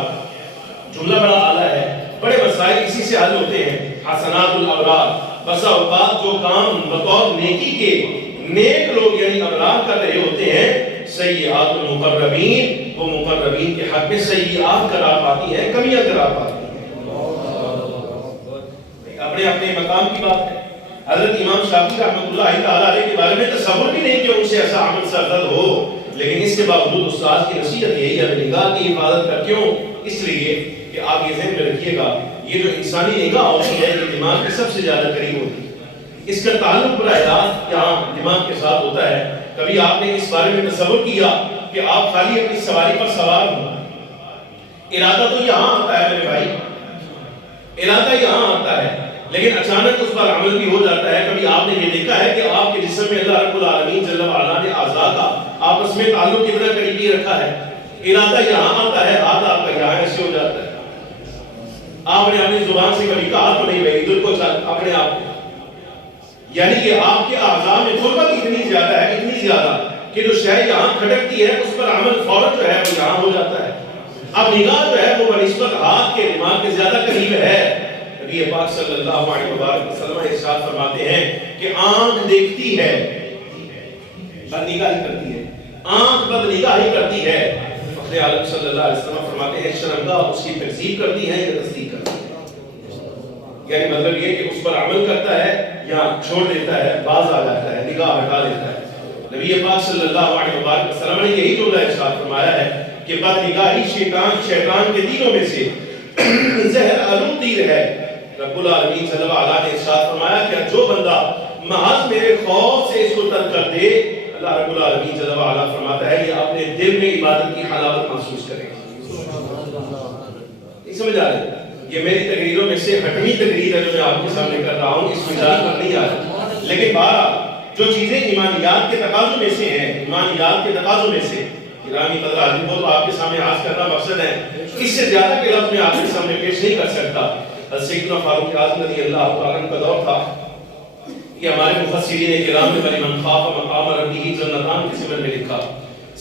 جملہ بڑا اعلیٰ ہے، بڑے مسائل اسی سے حل ہوتے ہیں۔ حسنات الابرار، بسا اوقات جو کام بطور نیکی کے نیک لوگ یعنی ابرار کر رہے ہوتے ہیں، سیئات المقربین، وہ مقربین کے حق میں سیئات قرار پاتی ہیں، کمیاں قرار پاتی ہیں۔ اپنے اپنے مقام کی بات ہے۔ حضرت امام شافعی رحمۃ اللہ تعالیٰ علیہ کے بارے میں تصور بھی نہیں کہ ان سے ایسا عمل سرزد ہو، لیکن اس کے باوجود استاد کی نصیحت یہی ہے نگاہ کی حفاظت کر، کیوں؟ اس لیے کہ آپ یہ ذہن میں رکھیے گا یہ جو انسانی نگاہ ہوتی ہے یہ دماغ کے سب سے زیادہ قریب ہوتی ہے، اس کا تعلق براہ راست یہاں دماغ کے ساتھ ہوتا ہے۔ کبھی آپ نے اس بارے میں تصور کیا کہ آپ خالی اپنی سواری پر سوار ہوں، ارادہ تو یہاں آتا ہے میرے بھائی، ارادہ یہاں آتا ہے، لیکن اچانک اس پر عمل بھی ہو جاتا ہے۔ کبھی آپ نے یہ دیکھا ہے کہ آپ کے جسم میں اللہ رب العالمین جل وعلا نے اعضاء کا آپس میں تعلق کتنا قریبی رکھا ہے، ارادہ یہاں آتا ہے، ہاتھ آپ کا یہاں ایسے ہو جاتا ہے۔ آپ نے اپنی زبان سے کبھی کہا تو نہیں بھائی ادھر کو چل اپنے آپ کو، یعنی کہ آپ کے اعضاء میں قربت اتنی زیادہ ہے، اتنی زیادہ کہ جو شے یہاں کھٹکتی ہے اس پر عمل فوراً جو ہے وہ یہاں ہو جاتا ہے۔ اب نگاہ جو ہے وہ بنسبت ہاتھ کے دماغ کے زیادہ قریب ہے۔ نبی پاک صلی اللہ علیہ وسلم ارشاد فرماتے ہیں کہ آنکھ دیکھتی ہے، بد نگاہی کرتی ہے، آنکھ بد نگاہی کرتی ہے۔ فخر عالم صلی اللہ علیہ وسلم فرماتے ہیں شرمگاہ اس کی تکذیب کرتی ہے یا تصدیق کرتی ہے، یعنی مطلب یہ کہ اس پر عمل کرتا ہے یا چھوڑ دیتا ہے، باز آ جاتا ہے، نگاہ ہٹا دیتا ہے۔ نبی پاک صلی اللہ علیہ وسلم نے یہی جملہ ارشاد فرمایا ہے کہ بد نگاہی شیطان کے دینوں میں سے زہر آلود تیر ہے۔ رب العالمین صلی اللہ علیہ نے ارشاد فرمایا کہ جو بندہ محض میرے خوف سے اس کو ترک کر دے، اللہ رب العالمین صلی اللہ علیہ فرماتا ہے یہ اپنے دل میں عبادت کی حلاوت محسوس کرے گا۔ نہیں سمجھ آ رہی؟ یہ میری تقریروں میں سے ہٹویں تقریر ہے جو میں آپ کے سامنے کر رہا ہوں، اس مثال پر نہیں آ رہا، لیکن بہرحال جو چیزیں ایمانیات کے تقاضوں میں سے ہیں، ایمانیات کے تقاضوں میں سے گرامی قدر عظیم کو تو آپ کے سامنے عرض کرنا مقصد ہے، اس سے زیادہ کے لفظ میں آپ کے سامنے پیش نہیں کر سکتا۔ سیدنا فاروق اعظم رضی اللہ تعالیٰ کا دور تھا، یہ ہمارے مفسرین کرام نے وَلِمَنْ خَافَ مَقَامَ رَبِّهِ جَنَّتَانِ کے ضمن میں لکھا۔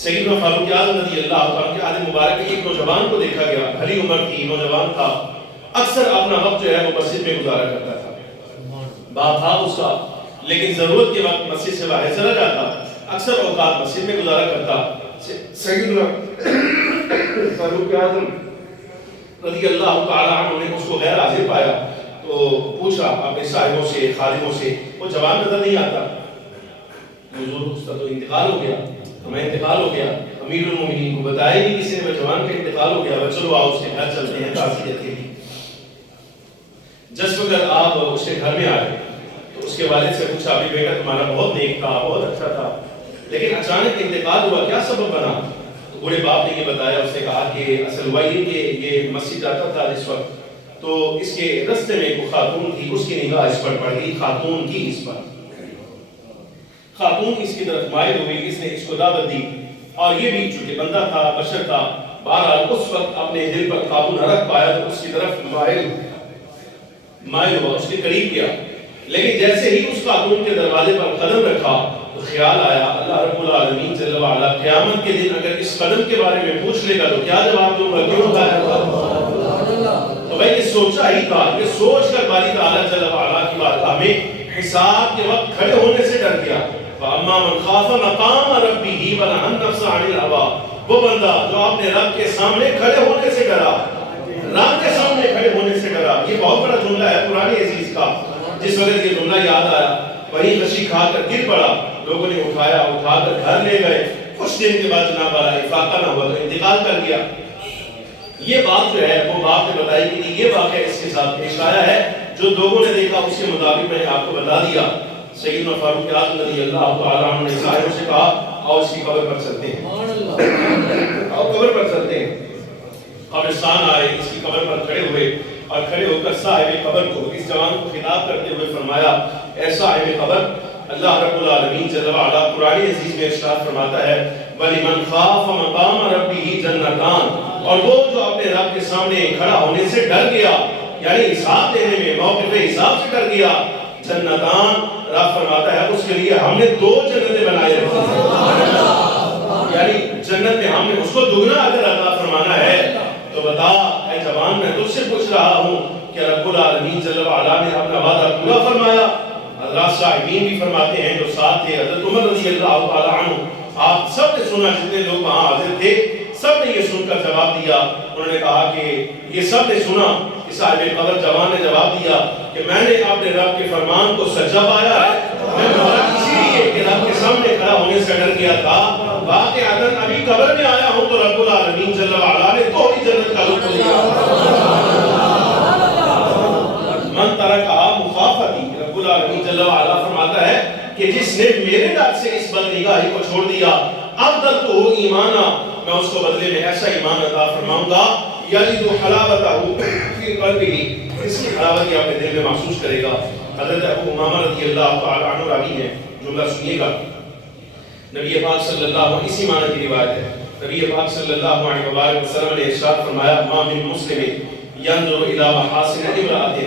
سیدنا فاروق اعظم رضی اللہ تعالیٰ کے عہد مبارک میں ایک نوجوان کو دیکھا گیا، بھلی عمر تھی، نوجوان تھا، اکثر اپنا وقت جو ہے وہ مسجد میں گزارا کرتا تھا، باپ تھا اس کا، لیکن ضرورت کے وقت مسجد سے باہر چلا جاتا، اکثر اوقات مسجد میں گزارا کرتا۔ سیدنا فاروق اعظم رضی اللہ تعالیٰ عنہ نے اس کو غیر حاضر پایا تو پوچھا اپنے صاحبوں سے، خادموں سے، وہ جوان نظر نہیں آتا، حضور اس کا تو انتقال ہو گیا، ہمیں انتقال ہو گیا، امیر المومنین کو بتایا نہیں کسی نے جوان کا انتقال ہو گیا، چلو آؤ اس کے گھر چلتے ہیں تعزیت کے لیے۔ جس وقت آپ اس کے گھر میں آئے تو اس کے والد سے پوچھا ابھی بیٹا تمہارا بہت نیک تھا، بہت اچھا تھا، لیکن اچانک انتقال ہوا، کیا سبب بنا؟ تو بڑے باپ نے یہ بتایا، اس نے کہا کہ اصل ہوا یہ کہ یہ مسجد جاتا تھا جس وقت تو اس کے رستے میں ایک خاتون تھی، اس کی نگاہ اس پر پڑ گئی، خاتون کی اس پر، خاتون اس کی طرف مائل ہوئی، اس نے اس کو دعوت دی، اور یہ بھی چونکہ بندہ تھا، بشر تھا، بہرحال اس وقت اپنے دل پر قابو نہ رکھ پایا تو اس کی طرف مائل مائل ہوا، اس کے قریب گیا، لیکن جیسے ہی اس خاتون کے دروازے پر قدم رکھا تو خیال آیا اللہ رب العالمین جل وعلا قیامت کے دن اگر اس قدم کے بارے میں پوچھ لے گا تو کیا جواب دوں گا، کیوں اٹھایا؟ تو بھائی یہ سوچا ہی تھا، یہ سوچ کر باری تعالیٰ جل وعلا کی بارگاہ میں حساب کے وقت کھڑے ہونے سے ڈر گیا۔ فَأَمَّا مَنْ خَافَ مَقَامَ رَبِّهِ وَنَهَى النَّفْسَ عَنِ الْهَوَىٰ، وہ بندہ جو اپنے رب کے سامنے کھڑے ہونے سے ڈرا، رب کے سامنے کھڑے ہونے سے ڈرا۔ یہ بہت بڑا جملہ ہے قرآن عزیز کا۔ جس وقت یہ جملہ یاد آیا وہیں خشی کھا کر گر پڑا، لوگوں نے اٹھایا، اٹھا کر گھر لے گئے۔ کچھ دن کے بعد جناب والا افاقہ نہ ہوا تو انتقال کر گیا۔ یہ بات جو ہے وہ باپ نے بتائی کہ یہ واقعہ اس کے ساتھ پیش آیا ہے، جو لوگوں نے دیکھا اس کے مطابق میں نے آپ کو بتا دیا۔ سیدنا فاروق اعظم رضی اللہ تعالیٰ عنہ نے سائروں سے کہا آؤ اس کی قبر پر چلتے ہیں، آؤ قبر پر چلتے ہیں۔ قبرستان آئے، اس کی قبر پر کھڑے ہوئے اور کھڑے ہو کر صاحب قبر کو، اس جوان کو خطاب کرتے ہوئے فرمایا اے صاحب قبر، اللہ رب العالمین جل وعلا قرآن عزیز میں ارشاد فرماتا ہے وَلِمَنْ خَافَ مَقَامَ رَبِّهِ جَنَّتَانِ، اور وہ جو اپنے رب کے سامنے کھڑا ہونے سے ڈر گیا، یعنی حساب دینے میں موقف حساب سے ڈر گیا، جنتان، رب فرماتا ہے اس کے لیے ہم نے 2 جنتیں بنائے رکھی ہیں، یعنی جنت میں ہم نے اس کو دگنا اگر عطا فرمانا ہے تو بتا اے جوان، میں تجھ سے پوچھ رہا ہوں کہ رب العالمین جل وعلا نے اپنا وعدہ پورا فرمایا؟ حضرات صاحبین بھی فرماتے ہیں جو ساتھ تھے، حضرت عمر رضی اللہ تعالیٰ عنہ، آپ سب نے سنا، جتنے لوگ وہاں حاضر تھے سب نے یہ سن کر جواب دیا۔ انہوں نے کہا کہ یہ سب نے سنا کہ صاحب قبر جوان نے جواب دیا کہ میں نے اپنے رب کے فرمان کو سچا پایا ہے، میں مبارک اسی لیے کہ رب کے سامنے کھڑا ہونے سے ڈر گیا تھا، واقعتاً ابھی قبر میں آیا ہوں تو رب العالمین جل وعلا نے تو ہی جنت کا لطف لیا۔ من ترکھا مخافتی، رب العالمین جل وعلا فرماتا ہے کہ جس نے میرے ڈر سے اس بدنگاہی کو چھوڑ دیا، اب تک تو ہو ایمانا، میں اس کو بدلے میں ایسا ایمان عطا فرماؤں گا یجد حلاوتہ فی قلبہ، اس کی حلاوت یہ اپنے دل میں محسوس کرے گا۔ حضرت ابو امامہ رضی اللہ تعالیٰ عنہ راوی ہے، جملہ سنیے گا، نبی پاک صلی اللہ علیہ وسلم، اسی معنی کی روایت ہے، نبی پاک صلی اللہ علیہ وسلم نے ارشاد فرمایا ما من مسلم ينظر الى محاسن امرأة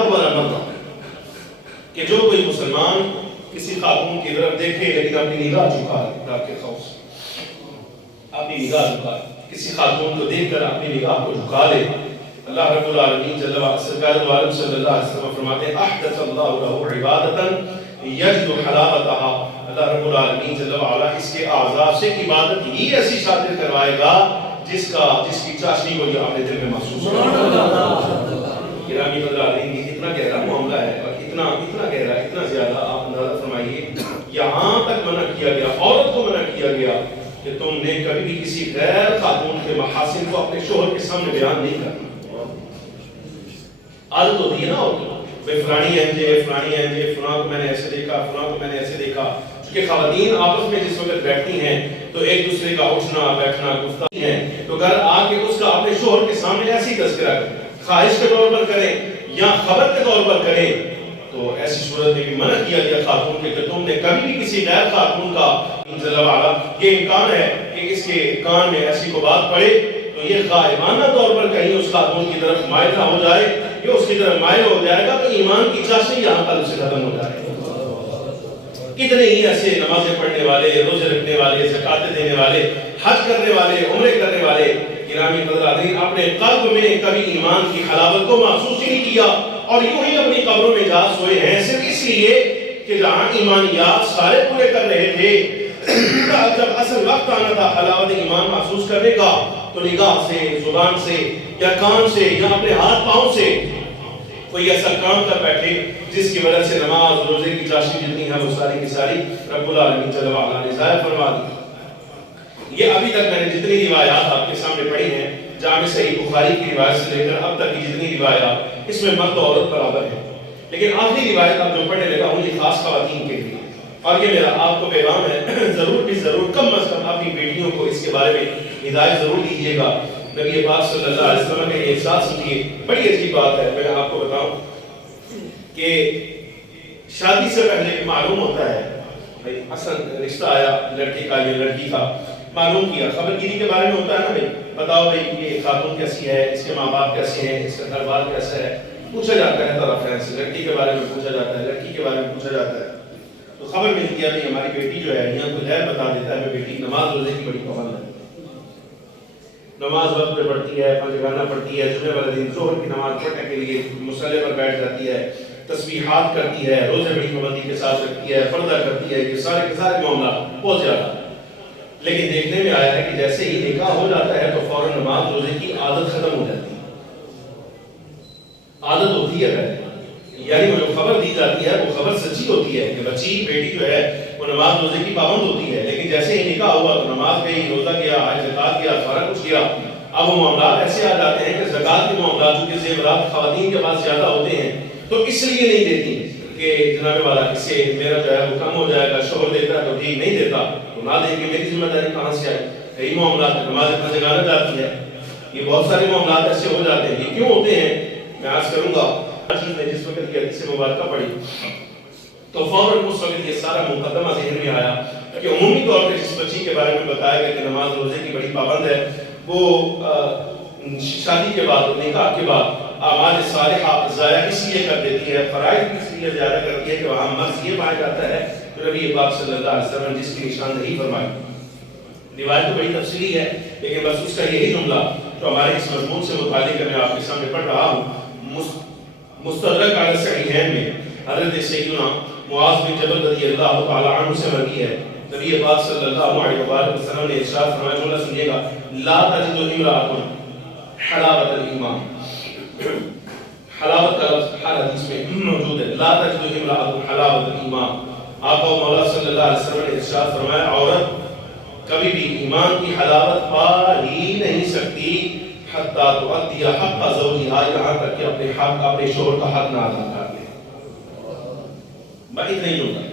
اول مرہ، کہ جو کوئی مسلمان کسی خاتون کی طرف دیکھے لیکن اپنی نگاہ جھکا لے، رب کے خوف سے اپنی نگاہ جھکا لے، کسی خاتون کو دیکھ کر اپنی نگاہ کو جھکا لے، اللہ رب العالمین جل وعلا سرکار دو عالم صلی اللہ علیہ وسلم فرماتے ہیں احدث اللہ له عبادتا یجد حلاوتها، اللہ رب العالمین جل وعلا اس کے اعضاء سے عبادت ہی ایسی شاطر کروائے گا جس کی چاشنی کو یہ اپنے دل میں محسوس کرے۔ گرامی حضرات، اتنا گہرا معاملہ ہے اور اتنا گہرا، اتنا زیادہ، آپ اندازہ فرمائیے یہاں تک منع کیا گیا، عورت کو منع کیا گیا کہ تم نے کبھی بھی کسی غیر خاتون کے محاسن کو اپنے شوہر کے سامنے بیان نہیں کرنا۔ عادت ہوتی ہے نا فلانی ہے فلاں کو میں نے ایسے دیکھا، فلاں کو میں نے ایسے دیکھا، چونکہ خواتین آپس میں جس وقت بیٹھتی ہیں تو ایک دوسرے کا اٹھنا بیٹھنا گفتگو ہے، تو گھر آ کے اس کا اپنے شوہر کے سامنے ایسی تذکرہ کریں، خواہش کے طور پر کریں یا خبر کے طور پر کریں، تو ایسی صورت میں بھی منع کیا گیا خاتون کے کہ تم نے کبھی بھی کسی غیر خاتون کا جل وعلا، یہ امکان ہے کہ اس کے کان میں ایسی کو بات پڑے تو یہ غائبانہ طور پر کہیں اس خاتون کی طرف مائل نہ ہو جائے، یہ اس کی طرف مائل ہو جائے گا تو ایمان کی چاشنی یہاں پر اسے ختم ہو جائے گا۔ کتنے ہی ایسے نمازیں پڑھنے والے، روزے رکھنے والے، زکوٰۃ دینے والے، حج کرنے والے، عمرے کرنے والے، گرامی حضرات، اپنے قلب میں کبھی ایمان کی حلاوت کو محسوس ہی نہیں کیا اور یوں ہی اپنی قبروں میں جا سوئے ہیں، صرف اس لیے کہ جہاں ایمانیات سارے پورے کر رہے تھے، جب اصل وقت آنا تھا حلاوت ایمان محسوس کرنے کا تو نگاہ سے، زبان سے یا کان سے یا اپنے ہاتھ پاؤں سے کوئی ایسا کام کر بیٹھے جس کی وجہ سے نماز روزے کی چاشنی جتنی ہے وہ ساری کی ساری رب العالمین جل وعلا نے ضائع فرما دی۔ یہ ابھی تک میں نے جتنی روایات آپ کے سامنے پڑھی ہیں، جامع صحیح بخاری کی روایت سے لے کر اب تک کی جتنی روایات، اس میں مرد و عورت برابر ہیں، لیکن آخری روایت آپ جو پڑھنے لگا ہوں یہ خاص خواتین کے لیے، اور یہ میرا آپ کو پیغام ہے، ضرور کم از کم اپنی بیٹیوں کو اس کے بارے میں ہدایت ضرور دیجیے گا۔ نبی پاک صلی اللہ علیہ وسلم نے یہ احساس سنیے، بڑی عجیب بات ہے، میں آپ کو بتاؤں کہ شادی سے پہلے معلوم ہوتا ہے، بھائی اصل رشتہ آیا لڑکے کا یا لڑکی کا، معلوم کیا، خبر گیری کے بارے میں ہوتا ہے نا بھائی، بتاؤ بھائی یہ خاتون کیسی ہے، اس کے ماں باپ کیسے ہیں، اس کا گھر بار کیسا ہے، پوچھا جاتا ہے طرف سے، لڑکی کے بارے میں پوچھا جاتا ہے، لڑکی کے بارے میں پوچھا جاتا ہے. تو خبر ملتی ہے بھائی ہماری بیٹی جو ہے یہاں کوئی غیر بتا دیتا ہے بیٹی نماز روزے کی بڑی پابند ہے، نماز وقت پہ پڑھتی ہے، پنجگانہ پڑھتی ہے، جمعے والے دن ظہر کی نماز پڑھنے کے لیے مصلی پر بیٹھ جاتی ہے، تسبیحات کرتی ہے، روزے بڑی پابندی کے ساتھ رکھتی ہے، پردہ کرتی ہے، یہ سارے کے سارے معاملات بہت زیادہ. لیکن دیکھنے میں آیا ہے کہ جیسے ہی نکاح ہو جاتا ہے تو فوراً نماز روزے کی عادت ختم ہو جاتی ہے. عادت ہوتی ہے پہلے، یعنی وہ جو خبر دی جاتی ہے وہ خبر سچی ہوتی ہے کہ بچی بیٹی جو ہے وہ نماز روزے کی پابند ہوتی ہے، لیکن جیسے ہی نکاح ہوا تو نماز گئی، روزہ کیا، حج زکات کیا، سارا کچھ کیا. اب وہ معاملات ایسے آ جاتے ہیں کہ زکات کے معاملات چونکہ زیورات خواتین کے پاس زیادہ ہوتے ہیں تو اس لیے نہیں دیتی کہ جناب والا اس سے میرا جو ہے وہ کم ہو جائے گا، شوہر دیتا ہے تو ٹھیک، نہیں دیتا تو نہ دیں گے، میری ذمہ داری کہاں سے آئی. کئی معاملات نماز اتنا جگانا جاتی ہے، یہ بہت سارے معاملات ایسے ہو جاتے ہیں. یہ کیوں ہوتے ہیں میں عرض کروں گا. چیز نے جس وقت یہ حدیث مبارکہ پڑھی تو فوراً اس وقت یہ سارا مقدمہ ذہن میں آیا کہ عمومی طور پہ جس بچی کے بارے میں بتایا گیا کہ نماز روزے کی بڑی پابند ہے، وہ شادی کے بعد، نکاح کے بعد اعمال صالحہ ضائع اس لیے کر دیتی ہے، فرائض اس لیے زیادہ کرتی ہے کہ وہاں مرض یہ پایا جاتا ہے کہ نبی پاک صلی اللہ علیہ وسلم جس کی نشاندہی فرمائی. روایت تو بڑی تفصیلی ہے لیکن بس اس کا یہی جملہ جو ہمارے اس مضمون سے متعلق ہے میں آپ کے سامنے پڑھ رہا ہوں. مستدرک علی الصحیحین میں حضرت سیدنا معاذ بن جبل رضی اللہ تعالی عنہ سے مروی ہے، نبی پاک صلی اللہ علیہ وآلہ وسلم نے ارشاد فرمایا، جملہ سنیے گا، لا تجد امرأۃ حلاوۃ الایمان. حلاوت کا لفظ ہر حدیث میں موجود ہے. لا تجد امرأۃ حلاوۃ الایمان. آقا و مولا صلی اللہ علیہ وسلم نے ارشاد فرمایا عورت کبھی بھی ایمان کی حلاوت پا ہی نہیں سکتی حتی تؤدی حق زوجہا، یہاں تک کہ اپنے حق، اپنے شوہر کا حق نہ ادا کر لے. اتنا ہی جملہ.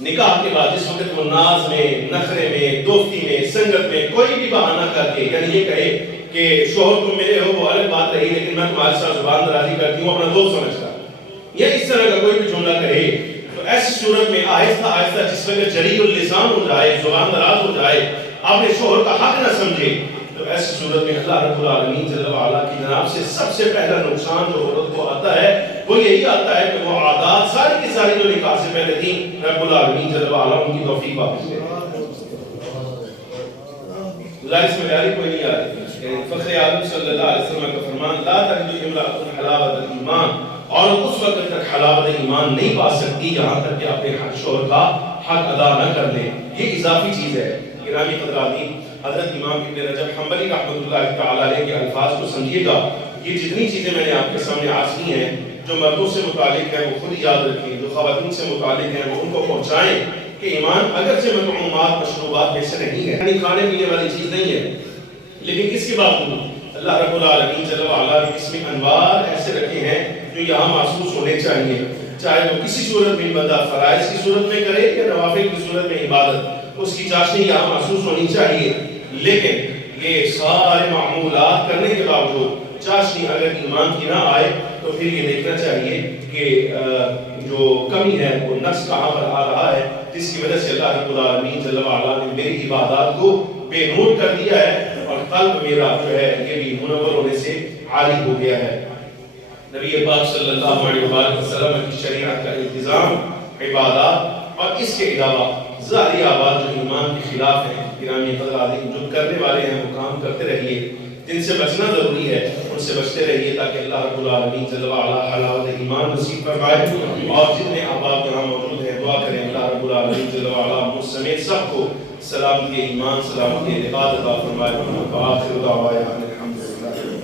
نکاح کے بعد جس وقت وہ ناز میں، نخرے میں، دوستی میں، سنگت میں کوئی بھی بہانہ کر کے، یعنی یہ کہے کہ شوہر تم میرے ہو وہ الگ بات رہی لیکن میں تمہارے ساتھ زبان درازی کرتی ہوں اپنا دوست سمجھتا، یا اس طرح کا کوئی بھی جملہ کہے تو ایسی صورت میں آہستہ آہستہ جس وقت جری اللسان ہو جائے، زبان دراز ہو جائے، اپنے شوہر کا حق نہ سمجھے، تو ایسی صورت میں اللہ رب العالمین جل وعلا کی جناب سے سب سے پہلا نقصان جو عورت کو آتا ہے وہ یہی آتا ہے کہ وہ عادات ساری کی ساری جو نکاح سے پہلے تھیں رب العالمین جل وعلا ان کی توفیق واپس لے. اس میں جاری کوئی نہیں آ رہی. فخر عالم صلی اللہ علیہ وسلم کا فرمان، لا تجد امرأۃ حلاوۃ الایمان، اور اس وقت تک حلاوت ایمان نہیں پا سکتی جہاں تک کہ اپنے شوہر کا حق ادا نہ کر لے. یہ اضافی چیز ہے. گرامی حضرات، حضرت امام ابن رجب حنبلی رحمۃ اللہ تعالی علیہ کے الفاظ کو سمجھیے گا. یہ جتنی چیزیں میں نے آپ کے سامنے عرض کی ہیں جو مردوں سے متعلق ہے وہ خود یاد رکھیں، جو خواتین سے متعلق ہیں وہ ان کو پہنچائیں کہ ایمان اگرچہ مطعومات مشروبات میں سے نہیں ہے، یعنی کھانے پینے والی چیز نہیں ہے، لیکن اس کے باوجود اللہ رب العالمین جل وعلا نے اس میں انوار ایسے رکھے ہیں جو یہاں محسوس ہونے چاہیے، چاہے وہ کسی صورت میں بندہ فرائض کی صورت میں کرے یا نوافل کی صورت میں عبادت، اس کی چاشنی یہاں محسوس ہونی چاہیے. لیکن یہ سارے معمولات کرنے کے باوجود چاشنی اگر ایمان کی نہ آئے تو پھر یہ دیکھنا چاہیے کہ جو کمی ہے وہ نقص کہاں پر آ رہا ہے، جس کی وجہ سے اللہ رب العالمین جل وعلا نے میری عبادات کو بے نور کر دیا ہے اور قلب میرا جو ہے یہ بھی منور ہونے سے عاری ہو گیا ہے. نبی پاک صلی اللہ علیہ وسلم کی شریعت کا التزام، عبادات اور اس کے علاوہ ظاہری اعمال جو ایمان کے خلاف ہیں، گرامی حضرات جو کرنے والے ہیں وہ کام کرتے رہیے، جن سے بچنا ضروری ہے ان سے بچتے رہیے تاکہ اللہ رب العالمین جل وعلا حلاوت ایمان نصیب فرمائے. اور جتنے احباب یہاں موجود ہیں دعا کریں اللہ رب العالمین جل وعلا مجھ سمیت سب کو سلامتی ایمان، سلامتی اعتقاد عطا فرمائے. وآخر دعوانا الحمدللہ.